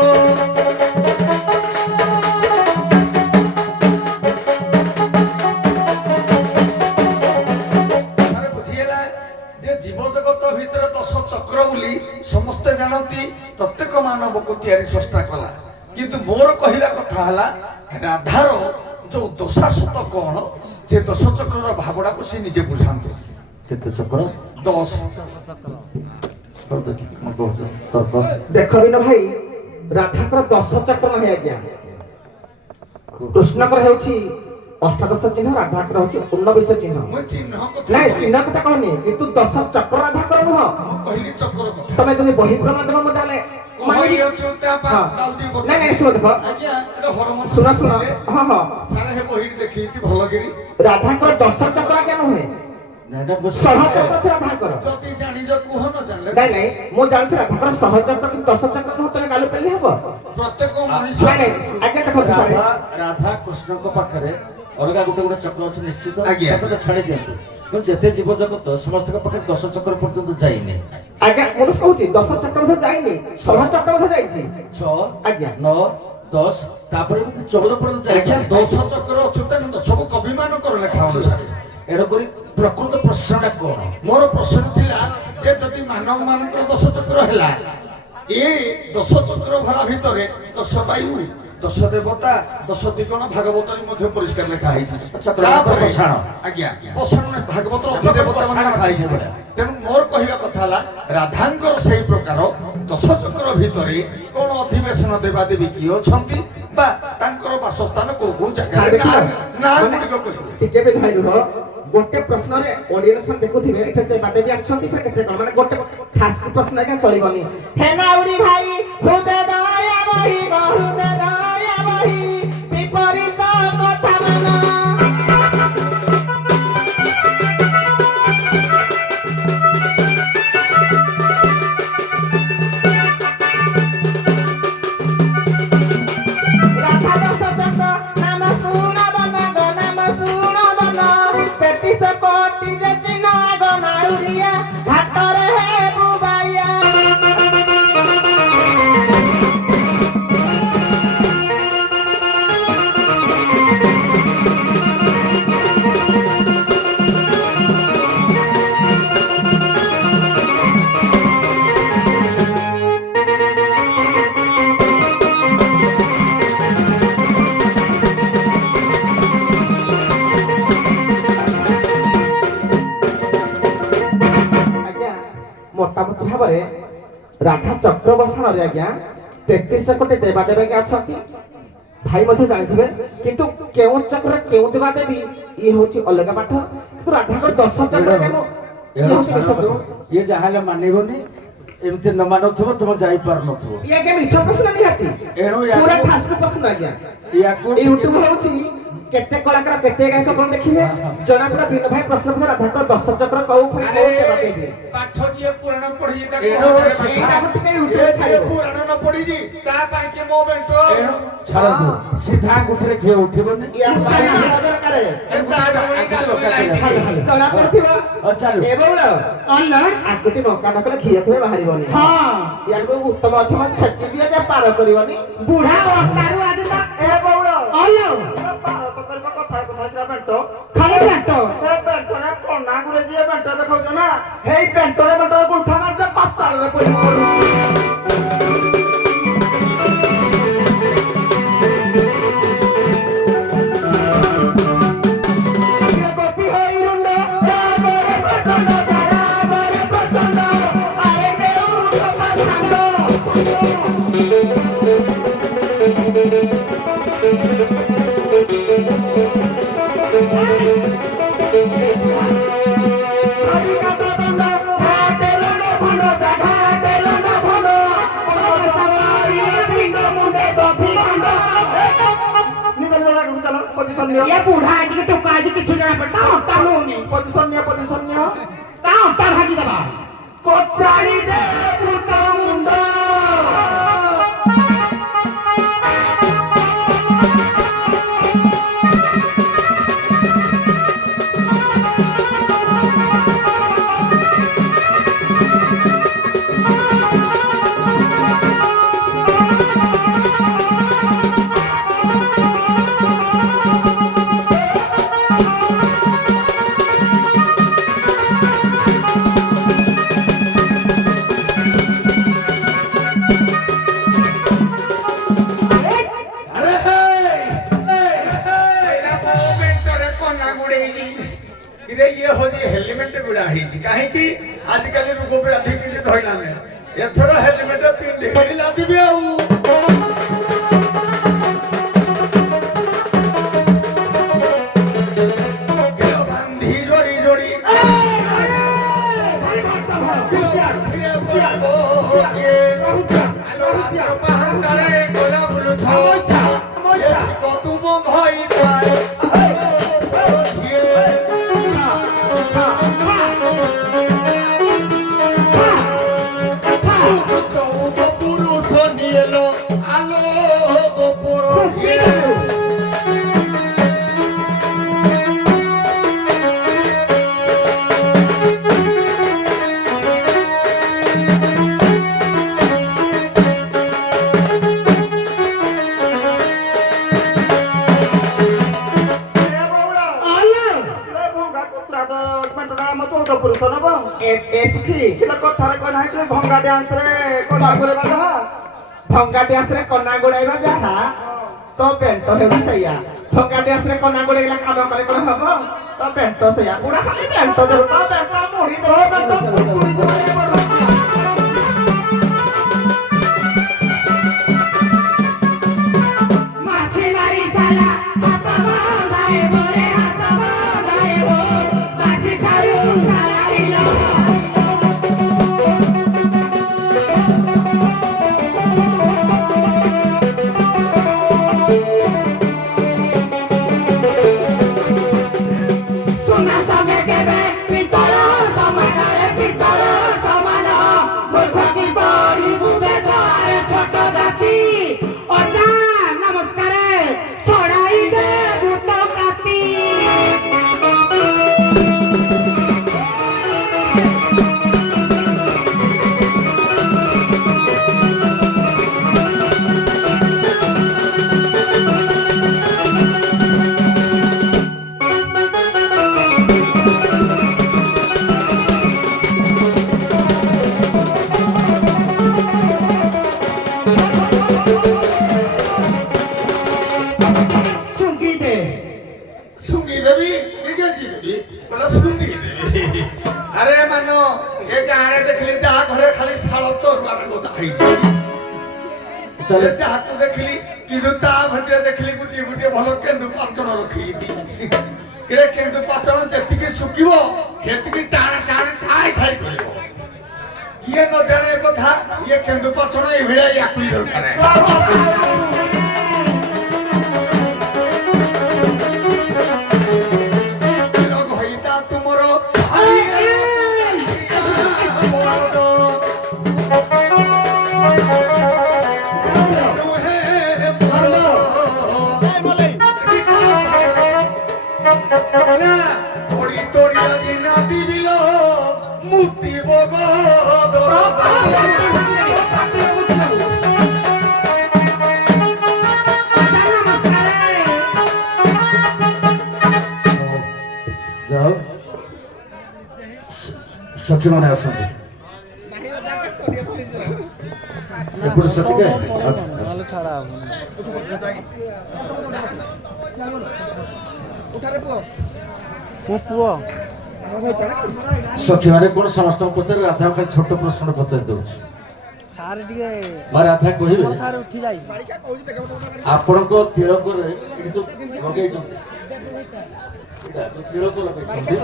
ବୁଝିହେଲା ଯେ ଜୀବ ଜଗତ ଭିତରେ ଦଶ ଚକ୍ର ବୋଲି ସମସ୍ତେ ଜାଣନ୍ତି, ପ୍ରତ୍ୟେକ ମାନବକୁ ତିଆରି ସ୍ରଷ୍ଟା କଲା। କିନ୍ତୁ ମୋର କହିବା କଥା ହେଲା ରାଧାର ଯୋଉ ଦଶାଶତ କଣ, ସେ ଦଶ ଚକ୍ରର ଭାବଟାକୁ ସେ ନିଜେ ବୁଝାନ୍ତୁ। କେତେ ଚକ୍ର 10 ତର୍କ ଦେଖ ବିନ ଭାଇ, ରାଧାଙ୍କର 10 ଚକ୍ର ନାହିଁ ଆଜ୍ଞା। କୃଷ୍ଣଙ୍କର ହେଉଛି ଅଷ୍ଟାଦଶ ଚିହ୍ନ, ରାଧାଙ୍କର ହେଉଛି 19 ଚିହ୍ନ। ମୁଁ ଚିହ୍ନ କଥା ନାଇଁ କହିଲି। ଚିହ୍ନ କଥା କହୁନି, କିନ୍ତୁ 10 ଚକ୍ର ରାଧାଙ୍କର ନୁହଁ। ମୁଁ କହିଲି ଚକ୍ର କଥା। ତମେ ଯଦି ବହି ପ୍ରମାଣ ଦେବ ମୁଁ ତାହେଲେ କହଳି ଅଛୁ ତା ପା ହଁ। ଦାଉଚି ବଟ। ନାଇଁ ନାଇଁ ଶୁଣ ଦେଖ, ଆଜ୍ଞା ଏଟା ହରମନ ଶୁଣ ଶୁଣ, ହଁ ହଁ, ସାରା ହେ ବହିଟି ଦେଖିକି ଭଲକିରି ରାଧାଙ୍କର 10 ଚକ୍ର ଆଜ୍ଞା ନୁହେଁ, ଏଟା ବସ 16 ଚକ୍ର ଅଛି ରାଧାଙ୍କର। ଯଦି ଜାଣିଛ କୁହ ନ ଜାଣିଲେ ନାଇଁ ନାଇଁ ମୁଁ ଜାଣିଛି ରାଧାଙ୍କର 16 ଚକ୍ର କିନ୍ତୁ 10 ଚକ୍ର ନୁହଁ, ତମେ ଗାଲୁ ପେଲି ହବ। ପ୍ରତ୍ୟେକ ମଣିଷ ନାଇଁ ନାଇଁ ଆଜ୍ଞା ଦେଖନ୍ତୁ ସାର୍, ରାଧା କୃଷ୍ଣଙ୍କ ପାଖରେ ଅଲଗା ଗୋଟେ ଚକ୍ର ଅଛି ନିଶ୍ଚିତ। ଆଜ୍ଞା। ଚକ୍ର ଛାଡି ଦିଅନ୍ତୁ, କିନ୍ତୁ ଯେତେ ଜୀବ ଜଗତ ସମସ୍ତଙ୍କ ପାଖରେ 10 ଚକ୍ର ପର୍ଯ୍ୟନ୍ତ ଯାଇନି। ଆଜ୍ଞା ମୁଁ ତ କହୁଛି 10 ଚକ୍ର ମଧ୍ୟ ଯାଇନି, 16 ଚକ୍ର ମଧ୍ୟ ଯାଇଛି 6 ଆଜ୍ଞା। 9 10 ତାପରେ ବି 14 ପର୍ଯ୍ୟନ୍ତ ଆଜ୍ଞା ଯାଇନି। 10 ଚକ୍ର ଅଚ୍ୟୁତାନନ୍ଦ ସବୁ କବି ମାନଙ୍କର ଲେଖା ଅନୁସାରେ। ଏଣୁକରି ପ୍ରକୃତ ପ୍ରଶ୍ନଟା କଣ? ମୋର ପ୍ରଶ୍ନ ଥିଲା ଯେ ଯଦି ମାନବ ମାନଙ୍କର 10 ଚକ୍ର ହେଲା, ଏ 10 ଚକ୍ର ଭରା ଭିତରେ 10 ବାୟୁ 10 ଦେବତା 10 ଦିଗଣ ଭାଗବତରେ ମଧ୍ୟ ପରିଷ୍କାର ଲେଖା ହେଇଛି। ଚକ୍ରମାନଙ୍କର ବସାଣ। ଆଜ୍ଞା ବସାଣ ନାହିଁ, ଭାଗବତର ଅଧିଦେବତା ମାନେ ଲେଖା ହେଇଛି। ତେଣୁ ମୋର କହିବା କଥା ହେଲା ରାଧାଙ୍କର ସେଇ ପ୍ରକାର 10 ଚକ୍ର ଭିତରେ କଣ ଅଧିବେଶନ ଦେବାଦେବୀ କିଏ ଅଛନ୍ତି ବା ତାଙ୍କର ବାସସ୍ଥାନ କୋଉ କୋଉ ସାର୍ ଜାଗାରେ ଦେଖିଲ, ନା ମାନେ ଗୁଡ଼ିକ କହିବେ। ଟିକେ ବି ଭାଇ ରୁହ, ଗୋଟେ ପ୍ରଶ୍ନରେ ଅଡିଏନ୍ସ ଦେଖୁଥିବେ ଏଠି ଦେବାଦେବୀ ଆସିଛନ୍ତି ଫେର କେତେ କଣ, ମାନେ ଗୋଟେ ଖାସ ପ୍ରଶ୍ନ ଆଜ୍ଞା ଚଳିବନି। ହେ ନାଉରୀ ଭାଇ ହୃଦୟ ଦୟା ବହି ହୃଦୟ ଦୟା ବହି ବିପରୀତ କଥା ମାନ। ରାଧା 10 ଚକ୍ର ନାମ ଶୁଣ ବନ ଗ ନାମ ଶୁଣ ବନ, 33 କୋଟି ଯେ ଚିହ୍ନ ଆଗ ନାଉରିଆ ଘାଟରେ ହେବୁ ବାୟା। ଆଜ୍ଞା ମୋଟାମୋଟି ଭାବରେ ରାଧା ଚକ୍ର ବସାଣରେ ଆଜ୍ଞା 33 କୋଟି ଦେବାଦେବୀ ଆଜ୍ଞା ଅଛନ୍ତି, ଭାଇ ମଧ୍ୟ ଜାଣିଥିବେ। କିନ୍ତୁ କେଉଁ ଚକ୍ର କେଉଁ ଦେବାଦେବୀ ଇଏ ହଉଛି ଅଲଗା ପାଠ, କିନ୍ତୁ ରାଧାଙ୍କର 10 ଚକ୍ର ଆଜ୍ଞା ଇଏ ହଉଛି ମିଛ କଥା। ଇଏ ଯାହାହେଲେ ମାନିବନି, ଏମିତି ନ ମାନୁଥିବ ତୁମେ ଯାଇପାରୁନଥିବ। ଇଏ ଆଜ୍ଞା ମିଛ ପ୍ରଶ୍ନ ନିହାତି, ଏଣୁ ପୁରା ଖାସ ପ୍ରଶ୍ନ ଆଜ୍ଞା। ୟାକୁ ୟୁଟ୍ୟୁବ ହଉଛି କେତେ କଳାକାର କେତେ ଗାୟକ କଣ ଦେଖିବେ ଜଣା ପଡା ବିନୁ ଭାଇ ପ୍ରଶ୍ନ ପଚାର ରାଧାଙ୍କର 10 ଚକ୍ର କୋଉ ଫଳି କୋଉ ଦେବା ଦେବି ପାଠ ଯିଏ ପୁରାଣ ପଢିଛି ସେଇଟାକୁ ଟିକେ ୟୁଟ୍ୟୁବରେ ଛାଡ଼ିବ ପୁରାଣ ନ ପଢିଛି ତା ପାଇଁ କି ମୋ ବେଣ୍ଟ ଛାଡ଼ନ୍ତୁ ସିଧା ଗୋଟିରେ ଘିଅ ଉଠିବନି ୟା ଭାଇ ଦରକାର ଜଣା ପଡୁଥିବ ଚାଲୁ ଏ ବଉଳ ଆକୁଟି ନଙ୍କା ନକଲେ କ୍ଷୀର କେବେ ବାହାରିବନି ୟାକୁ ଉତ୍ତମ ଅସମ ଛେଚି ଦିଅ ଯେ ପାର କରିବନି ବୁଢା ଅଟାରୁ ଆଜି ଏ ବଉଳ ପାର ତ କରିବ କଥା କିରା ବେଣ୍ଟ ଖାଲି ବେଣ୍ଟ ଏ ବେଣ୍ଟରେ କନା ଗୁରେ ଯିଏ ବେଣ୍ଟ ଦେଖାଉଛ ନା ହେଇ ବେଣ୍ଟରେ ଗୁନ୍ଥା ମାରିଛ ପାତାଳରେ ପଡି ପଡୁ ये बूढ़ा आज के टोका आज किछु जरा पड़ता होता लोनी पोजीशन नियो ता होता भागी दबा कोचारी दे पुता मुंडा हेलमेट गुड़ा कहीं आजिकल रोग व्याधि कि धरलाने एथर हेलमेट पिंधि लागिबे बांधी जोड़ी जोड़ी तुम भाई भंगा डांस रे कना गुड़ाइबा जहा तो पेंट हेबी सैया भंगा डांस रे कना गुड़ाइला काम कले कोन हबो तो पेंट सैया बुढ़ा खाली पेंट दे तो पेंट मुड़ी दे पेंट कुरकुरी दे माछी मारी साला हाथ बंधाए मोरे हाथ बंधाए वो माछी खारू साला हिलो सुना समे केबे पितल समानरे पितल समान मूर्ख की बड़ी बुबे द्वारे छोट जाति अजा नमस्कार छोड़ाई दे भूत काती सुंगी दे सुंगी देवी निगंजी देवी बोला सुंगी देवी अरे मानो ये गाने देखली जहा घरे खाली सालो तोरवार गोदा खाई चले जहा को देखली कि ता भटे देखली गुटी गुटी भलो केंदु पाचन रखी केरे केंदु पाचन जेतिकी सुकिबो हेतिकी टाण टाण ठाई ठाई करिवो किए न जाने कथा ये केंदु पाचन ए भेळा याकुई दरकार তোরি তোরি আজি নাতি বিল মুক্তি বগদ ଯାଅ ସଖୀମାନେ ଆସନ୍ତୁ ଏପଟେ ସଠିକ ସଖୀମାନେ କଣ ସମସ୍ତଙ୍କୁ ପଚାରେ ରାଧା ଖାଲି ଛୋଟ ପ୍ରଶ୍ନ ପଚାରି ଦଉଛି ମା ରାଧା କହିବେ ଆପଣଙ୍କ ତିଳକରେ ଏଠି ଯୋଉ ଲଗେଇଛନ୍ତି ଏଇଟା ଯୋଉ ତିଳକ ଲଗେଇଛନ୍ତି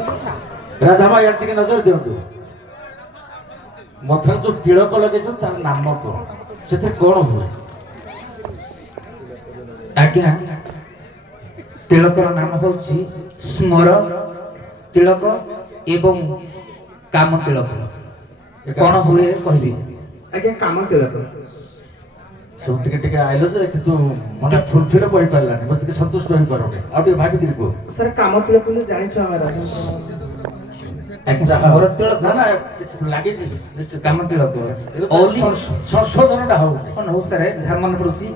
ରାଧା ମା ୟାର ଟିକେ ନଜର ଦିଅନ୍ତୁ ମଥାରେ ଯୋଉ ତିଳକ ଲଗେଇଛନ୍ତି ତାର ନାମ କଣ ସେଥିରେ କଣ ହୁଏ ଆଜ୍ଞା ତିଳକର ନାମ ହେଉଛି ସ୍ମର ତିଳକ ଏବଂ କାମ ତିଳକ କଣ ହୁଏ କହିବି ଆଜ୍ଞା କାମ ତିଳକ ସବୁ ଟିକେ ଟିକେ ଆଇଲ ଯେ କିନ୍ତୁ ମାନେ ଫୁଲଫିଲ କହିପାରିଲାନି ମତେ ଟିକେ ସନ୍ତୁଷ୍ଟ ହେଇପାରୁନି ଆଉ ଟିକେ ଭାବିକିରି କୁହ ସାର୍ କାମ ତିଳକ ବୋଲି ଜାଣିଛ ଆମର ଆଜ୍ଞା ସ୍ମର ତିଳକ ନା ନା ଲାଗିଛି ନିଶ୍ଚିତ କାମ ତିଳକ ସଂଶୋଧନଟା ହଉନି କଣ ହଉ ସାର୍ ଯାହା ମନେ ପଡୁଛି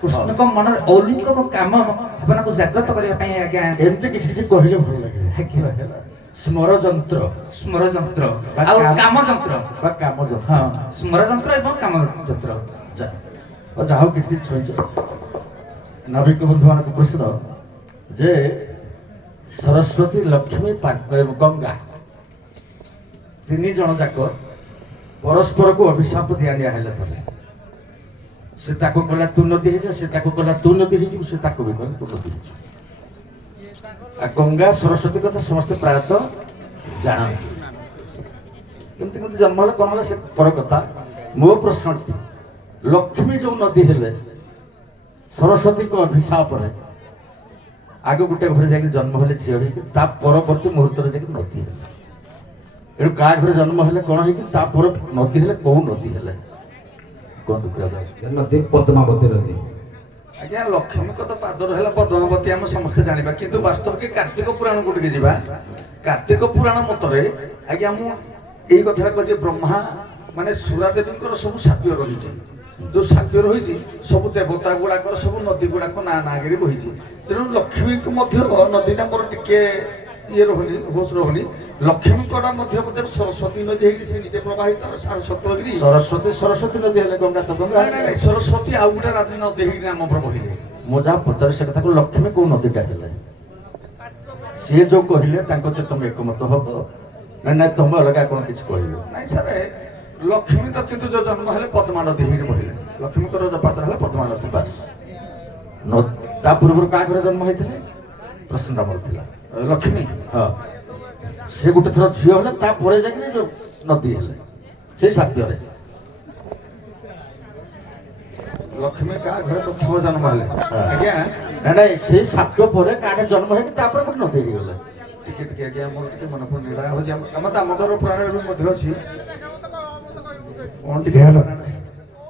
କୃଷ୍ଣଙ୍କ ମନରେ ଔଲିକ କାମ ଭାବନାକୁ ଜାଗ୍ରତ କରିବା ପାଇଁ ଆଜ୍ଞା ଏମିତି କିଛି କିଛି କହିଲେ ଭଲ ଲାଗିବ ଆଜ୍ଞା ସ୍ମର ଯନ୍ତ୍ର ସ୍ମର ଯନ୍ତ୍ର ଆଉ କାମ ଯନ୍ତ୍ର ବା କାମ ଯନ୍ତ୍ର ହଁ ସ୍ମର ଯନ୍ତ୍ର ଏବଂ କାମ ଯନ୍ତ୍ର ଯାହା ହଉ କିଛି କିଛି ଛୁଇଁଛ ନାବିକ ବନ୍ଧୁମାନଙ୍କ ପ୍ରଶ୍ନ ଯେ ସରସ୍ୱତୀ ଲକ୍ଷ୍ମୀ ଗଙ୍ଗା ତିନି ଜଣ ଯାକ ପରସ୍ପରକୁ ଅଭିଶାପ ଦିଆନିଆ ହେଲେ ଥରେ ସେ ତାକୁ କହିଲା ତୁ ନଦୀ ହେଇଯିବ ସେ ତାକୁ କହିଲା ତୁ ନଦୀ ହେଇଯିବୁ ସେ ତାକୁ ବି କହିଲା ତୁ ନଦୀ ହେଇଯିବୁ ଆଉ ଗଙ୍ଗା ସରସ୍ୱତୀ କଥା ସମସ୍ତେ ପ୍ରାୟତଃ ଜାଣନ୍ତି କେମିତି କେମିତି ଜନ୍ମ ହେଲେ କଣ ହେଲେ ସେ ପର କଥା ମୋ ପ୍ରଶ୍ନଟି ଲକ୍ଷ୍ମୀ ଯୋଉ ନଦୀ ହେଲେ ସରସ୍ୱତୀଙ୍କ ଅଭିଶାପରେ ଆଗ ଗୋଟେ ଘରେ ଯାଇକି ଜନ୍ମ ହେଲେ ଝିଅ ହେଇକି ତା ପରବର୍ତ୍ତୀ ମୁହୂର୍ତ୍ତରେ ଯାଇକି ନଦୀ ହେଲେ ଏଣୁ କାହା ଘରେ ଜନ୍ମ ହେଲେ କଣ ହେଇକି ତାପରେ ନଦୀ ହେଲେ କୋଉ ନଦୀ ହେଲେ କୁହନ୍ତୁ ନଦୀ ପଦ୍ମାବତୀ ନଦୀ ଆଜ୍ଞା ଲକ୍ଷ୍ମୀଙ୍କ ତ ପାଦର ହେଲା ପଦ୍ମାବତୀ ଆମେ ସମସ୍ତେ ଜାଣିବା କିନ୍ତୁ ବାସ୍ତବ କି କାର୍ତ୍ତିକ ପୁରାଣକୁ ଟିକେ ଯିବା କାର୍ତ୍ତିକ ପୁରାଣ ମତରେ ଆଜ୍ଞା ମୁଁ ଏଇ କଥାଟା କହିଛି ବ୍ରହ୍ମା ମାନେ ସୁରାଦେବୀଙ୍କର ସବୁ ସାପ୍ୟ ରହିଛି ଯୋଉ ସାପ୍ୟ ରହିଛି ସବୁ ଦେବତା ଗୁଡାକର ସବୁ ନଦୀ ଗୁଡାକ ନାଁ ନାଁଗିରି ବହିଛି ତେଣୁ ଲକ୍ଷ୍ମୀଙ୍କୁ ମଧ୍ୟ ନଦୀଟା ମୋର ଟିକେ ଇଏ ରହୁନି ହୋସ ରହୁନି ଲକ୍ଷ୍ମୀଙ୍କଟା ମଧ୍ୟ ବୋଧେ ସରସ୍ୱତୀ ନଦୀ ହେଇକି ସେ ନିଜେ ପ୍ରବାହିତ ସପ୍ତଗିରି ସରସ୍ୱତୀ ନଦୀ ହେଲେ ଗଙ୍ଗା ତ ଗଙ୍ଗା ନାଇଁ ସରସ୍ୱତୀ ଆଉ ଗୋଟେ ରାଧି ନଦୀ ହେଇକି ଆମ ପ୍ରବହିଲେ ମୁଁ ଯାହା ପଚାରି ସେ କଥାକୁ ଲକ୍ଷ୍ମୀ କୋଉ ନଦୀଟା ହେଲେ ସିଏ ଯୋଉ କହିଲେ ତାଙ୍କ ତ ତମେ ଏକମତ ହବ ନାଇଁ ତମେ ଅଲଗା କଣ କିଛି କହିବେ ନାଇଁ ସାର୍ ଲକ୍ଷ୍ମୀ ତ କିନ୍ତୁ ଯୋଉ ଜନ୍ମ ହେଲେ ପଦ୍ମା ନଦୀ ହେଇକି ବହିଲେ ଲକ୍ଷ୍ମୀଙ୍କର ଯୋଉ ପାତ୍ର ହେଲା ପଦ୍ମା ନଦୀ ବାସ୍ ତା ପୂର୍ବରୁ କାହା ଘରେ ଜନ୍ମ ହେଇଥିଲେ ପ୍ରଶ୍ନଟା ମୋର ଥିଲା ଲକ୍ଷ୍ମୀ ହଁ ସେ ଗୋଟେ ଥର ଝିଅ ହେଲେ ତାପରେ ଯାଇକି ନଦୀ ହେଲେ ସେଇ ସାପ୍ୟରେ ଲକ୍ଷ୍ମୀ କାହା ଘରେ ପ୍ରଥମ ଜନ୍ମ ହେଲେ ଆଜ୍ଞା ନାଇଁ ସେଇ ସାପ୍ୟ ପରେ କାହାଟେ ଜନ୍ମ ହେଇକି ତାପରେ ଗୋଟେ ନଦୀ ହେଇଗଲେ ଟିକେ ଟିକେ ଆଜ୍ଞା ମୋର ଟିକେ ମନେ ପଡୁନି ଏଇଟା ହଉଛି ଆମ ଦାମୋଦର ପୁରାଣରେ ବି ମଧ୍ୟ ଅଛି କଣ ଟିକେ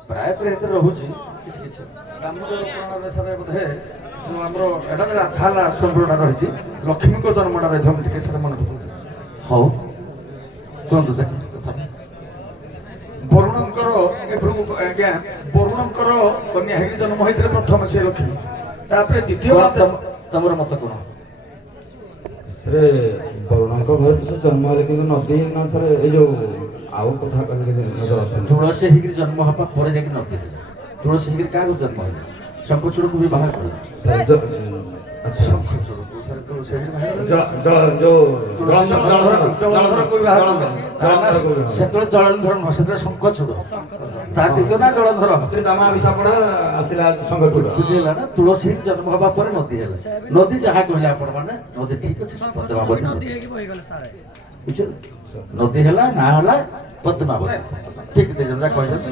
ପ୍ରାୟତଃ ଏଥିରେ ରହୁଛି କିଛି କିଛି ଦାମୋଦର ପୁରାଣରେ ସାର୍ ବୋଧେ ଯୋଉ ଆମର ଏଇଟା ରାଧା ସ୍ୱରୂପଟା ରହିଛି ଲକ୍ଷ୍ମୀଙ୍କ ଜନ୍ମଟା ରହିଥିବ ମୁଁ ଟିକେ ସାର୍ ମନେ ପକଉଛି ହଉ କୁହନ୍ତୁ ଦେଖ ତଥାପି ବରୁଣଙ୍କର ଆଜ୍ଞା ବରୁଣଙ୍କର କନ୍ୟା ହେଇକି ଜନ୍ମ ହେଇଥିଲେ ପ୍ରଥମେ ସେ ଲକ୍ଷ୍ମୀ ତାପରେ ଦ୍ୱିତୀୟ ତମର ମତ କଣ ସେ ବରୁଣଙ୍କ ଘରେ ସେ ଜନ୍ମ ହେଲେ କିନ୍ତୁ ନଦୀ ନା ଥରେ ଏଇ ଯୋଉ ଆଉ କଥା କହିଲେ ନଜର ଆସୁନି ତୁଳସୀ ହେଇକିରି ଜନ୍ମ ହେବା ପରେ ଯାଇକି ନଦୀ ହେଲେ ତୁଳସୀ ହେଇକିରି କାହାକୁ ଜନ୍ମ ହେଲେ ଶଙ୍ଖଚୂଡ଼କୁ ବି ବାହାର କଲେ ଆଚ୍ଛା ଶଙ୍ଖଚୂଡ଼କୁ ସାର୍ ତୁଳସୀ ହେଇକି ବାହାର କଲେ। ଜଳନ୍ଧରକୁ ବି ବାହାର କଲେ। ସେତେବେଳେ ଜଳନ୍ଧର ନୁହଁ ସେତେବେଳେ ଶଙ୍ଖଚୂଡ଼ ତା ଦ୍ୱିତୀୟ ନା ଜଳନ୍ଧର ଦାମା ବିଶାପଡ଼ା ଆସିଲା ସଂଘଚୂଡ଼ ବୁଝିଲା ନା ତୁଳସୀ ଜନ୍ମ ହେବା ପରେ ନଦୀ ହେଲେ ନଦୀ ଯାହା କହିଲେ ଆପଣ ମାନେ ନଦୀ ଠିକ ଅଛି ପଦ୍ମାବତୀ ବୁଝିଲେ ନଦୀ ହେଲା ନା ହେଲା ପଦ୍ମାବତୀ ଠିକ ଦି ଜଣ ଯାକ କହିଛନ୍ତି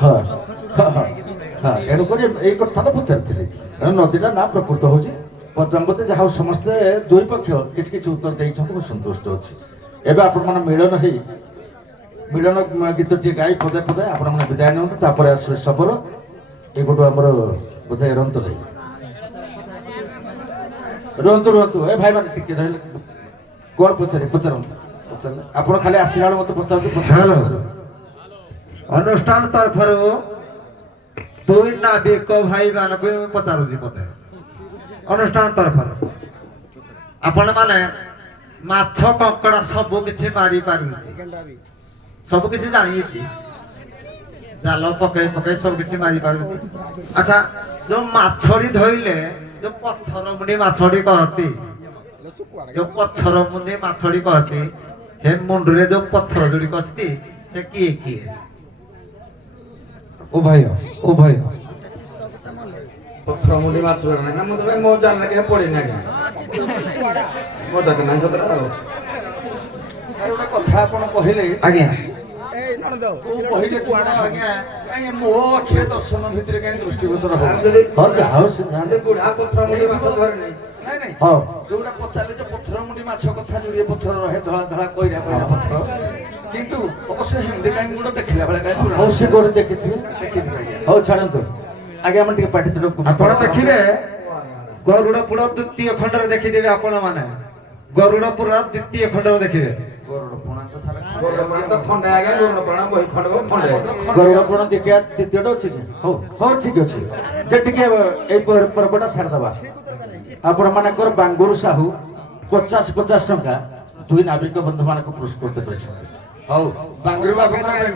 ହଁ ଏଣୁକରି ଏଇ କଥାଟା ପଚାରିଥିଲି ଏଣୁ ନଦୀଟା ନା ପ୍ରକୃତ ହଉଛି ପଦ୍ମାବତୀ ଯାହା ହଉ ସମସ୍ତେ ଦୁଇ ପକ୍ଷ କିଛି କିଛି ଉତ୍ତର ଦେଇଛନ୍ତି ମୁଁ ସନ୍ତୁଷ୍ଟ ଅଛି ଏବେ ଆପଣମାନେ ମିଳନ ହେଇ ମିଳନ ଗୀତଟିଏ ଗାଇ ପଦେ ପଦେ ଆପଣମାନେ ବିଦାୟ ନିଅନ୍ତୁ ତାପରେ ଆସିବେ ଶବର ଏଇପଟୁ ଆମର ବୋଧେ ରନ୍ତଲେଇ ରୁହନ୍ତୁ ଏ ଭାଇମାନେ ଟିକେ ରହିଲେ କଣ ପଚାରନ୍ତୁ ଆପଣ ଖାଲି ଆସିଲା ବେଳେ ମତେ ପଚାରନ୍ତୁ ଅନୁଷ୍ଠାନ ତରଫରୁ ଦୁଇ ନାବିକ ଭାଇମାନଙ୍କୁ ପଚାରୁଛି ମତେ ଅନୁଷ୍ଠାନ ତରଫରୁ ଆପଣମାନେ ମାଛ କଙ୍କଡା ସବୁ କିଛି ମାରି ପାରୁଛନ୍ତି ସବୁ କିଛି ଜାଣିଛି ଜାଲ ପକେଇ ସବୁ କିଛି ମାରି ପାରୁଛନ୍ତି ଆଚ୍ଛା ଯୋଉ ମାଛଟି ଧଇଲେ ଯୋଉ ପଥର ମୁଣ୍ଡି ମାଛଟି କହନ୍ତି ଯୋଉ ପଥର ମୁଣ୍ଡି ମାଛଟି କହନ୍ତି ସେ ମୁଣ୍ଡରେ ଯୋଉ ପଥର ଯୋଡିକ ଅଛି ସେ କିଏ ଉଭୟ ପଥର ମୁଣ୍ଡି ମାଛ ଧରା ନାହିଁ ନା ମୁଁ ତ ମୋ ଜାଲରେ କେବେ ପଡିନି ଆଜ୍ଞା ମୋ ଜାଲ ନାହିଁ ସତରେ ଆଉ ଗୋଟେ କଥା ଆପଣ କହିଲେ ଆଜ୍ଞା କହିଲେ କୁଆଡେ ଆଜ୍ଞା କାଇଁ ମୋ ଅକ୍ଷରେ ଦର୍ଶନ ଭିତରେ କାଇଁ ଦୃଷ୍ଟିଗୋଚର ହବ ଯଦି ହଉ ଯାଉ ସେ ଯଦି ବୁଢା ପଥର ମୁଣ୍ଡି ମାଛ ଧରେନି ନାଇଁ ହଉ ଯୋଉଟା ପଚାରିଲେ ଯେ ପଥର ମୁଣ୍ଡି ମାଛ କଥା ଯୋଡିଏ ପଥର ରହେ ଧଳା କଇରା ପଥର କିନ୍ତୁ ଅବଶ୍ୟ ହିନ୍ଦୀ କାହିଁ ଗୋଟେ ଦେଖିଲା ବେଳେ କାହିଁ ହଉ ସେ କୋଉଠି ଦେଖିଥିବେ ଦେଖିଥିବେ ଆଜ୍ଞା ହଉ ଛାଡ଼ନ୍ତୁ ଆଜ୍ଞା ଆମେ ଟିକେ ପାଟି ତୁଣ୍ଡ ଆପଣ ଦେଖିବେ ଗରୁଡ ପୁର ଦ୍ୱିତୀୟ ଖଣ୍ଡରେ ଦେଖିଦେବେ ଆପଣ ମାନେ ଗରୁଡ ପୁର ଦ୍ୱିତୀୟ ଖଣ୍ଡରେ ଦେଖିବେ ଗରୁଡ ପୁଣା ତ ସାରା ଗରୁଡ଼ ତ ଖଣ୍ଡେ ଆଜ୍ଞା ଗରୁଡ଼ ପୁରାଣ ବହି ଖଣ୍ଡକ ଖଣ୍ଡେ ଗରୁଡ଼ ପୁରାଣ ଦ୍ୱିତୀୟଟା ଅଛି କି ହଉ ଠିକ ଅଛି ଯେ ଟିକେ ଏଇ ପର୍ବଟା ସାରିଦେବା ଆପଣ ମାନଙ୍କର ବାଙ୍ଗୁରୁ ସାହୁ 50 ଟଙ୍କା ଦୁଇ ନାବିକ ବନ୍ଧୁ ମାନଙ୍କୁ ପୁରସ୍କୃତ କରିଛନ୍ତି ହଉ ବାଙ୍ଗୁରି ବାବୁ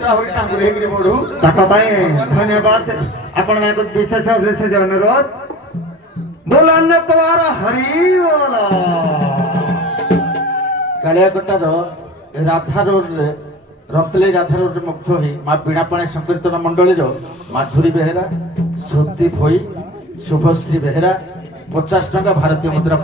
ଆହୁରି ଟାଙ୍ଗୁରି ହେଇକିରି ବଢୁ ତାଙ୍କ ପାଇଁ ଧନ୍ୟବାଦ ଆପଣମାନଙ୍କୁ ବିଶେଷ ଅନୁରୋଧ ବୋଲନ୍ୟ କୁମାର ହରି ବୋଲ କାଳିଆକଟାର ରାଧା ରୋଡରେ ରନ୍ତଲେଇ ରାଧା ରୋଡରେ ମୁଗ୍ଧ ହୋଇ ମା ବୀଣାପାଣି ସଂକୀର୍ତ୍ତନ ମଣ୍ଡଳୀର ମାଧୁରୀ ବେହେରା ଶ୍ରୁତି ଭୋଇ ଶୁଭଶ୍ରୀ ବେହେରା 50 ଟଙ୍କା ଭାରତୀୟ ମୁଦ୍ରା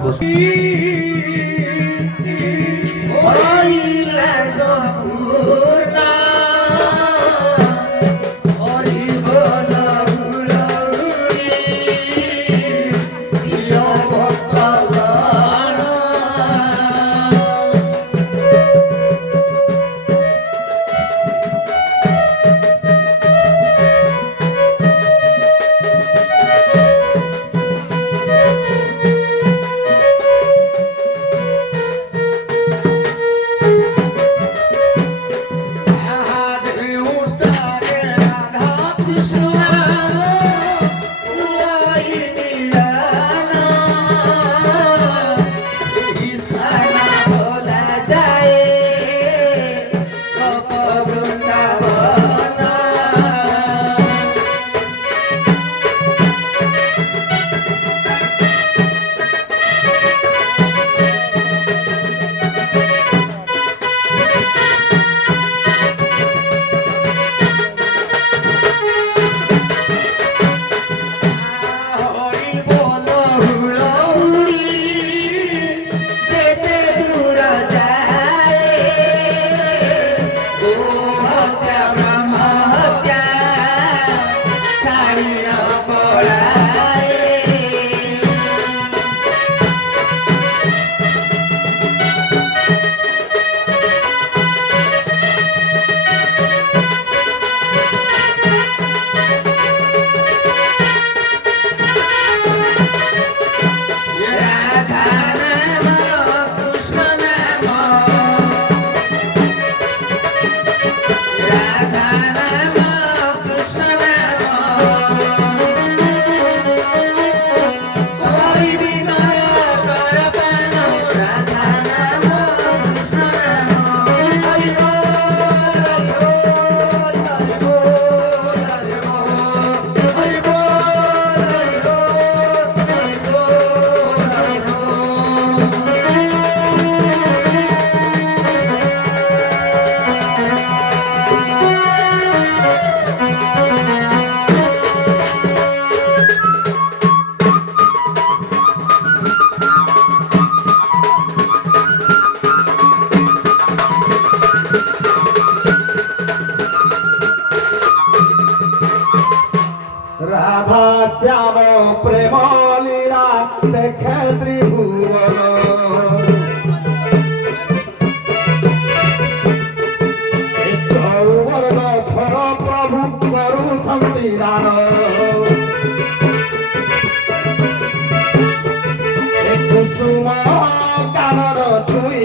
ମୁଇଁ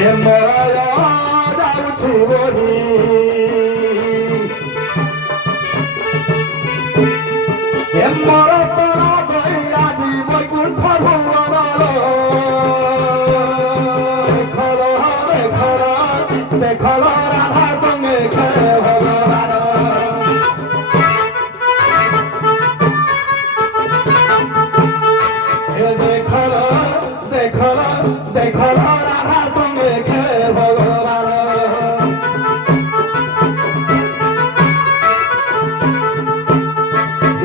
ଏ ମର ଯାଉଛି ବୋହି ଏ ମର ତୋର ଗଇ ଆଜି ବୈକୁଣ୍ଠ ଭୁବନ ଦେଖଲ ରାଧା ସଙ୍ଗେ ଖେଳ ଭଗବାନ দেখল রাধা সঙ্গে খেলে ভগবান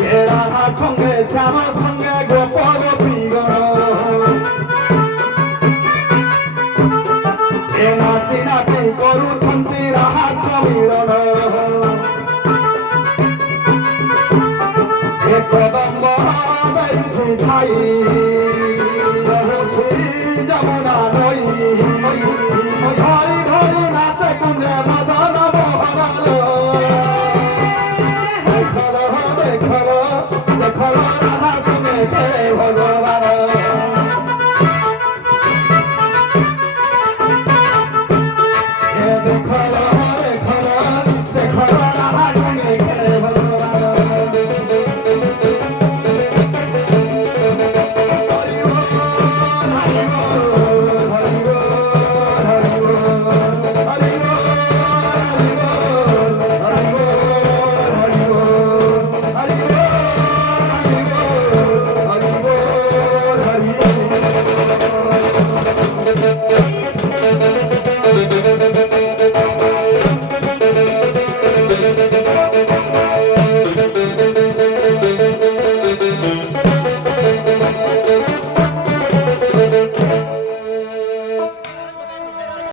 এ রাধা সঙ্গে শ্যাম সঙ্গে গোপ গোপীগণ এ নাচি নাচি করুছন্তি রাহাস্য মিলন এ কদম্ব বেইছি ছাই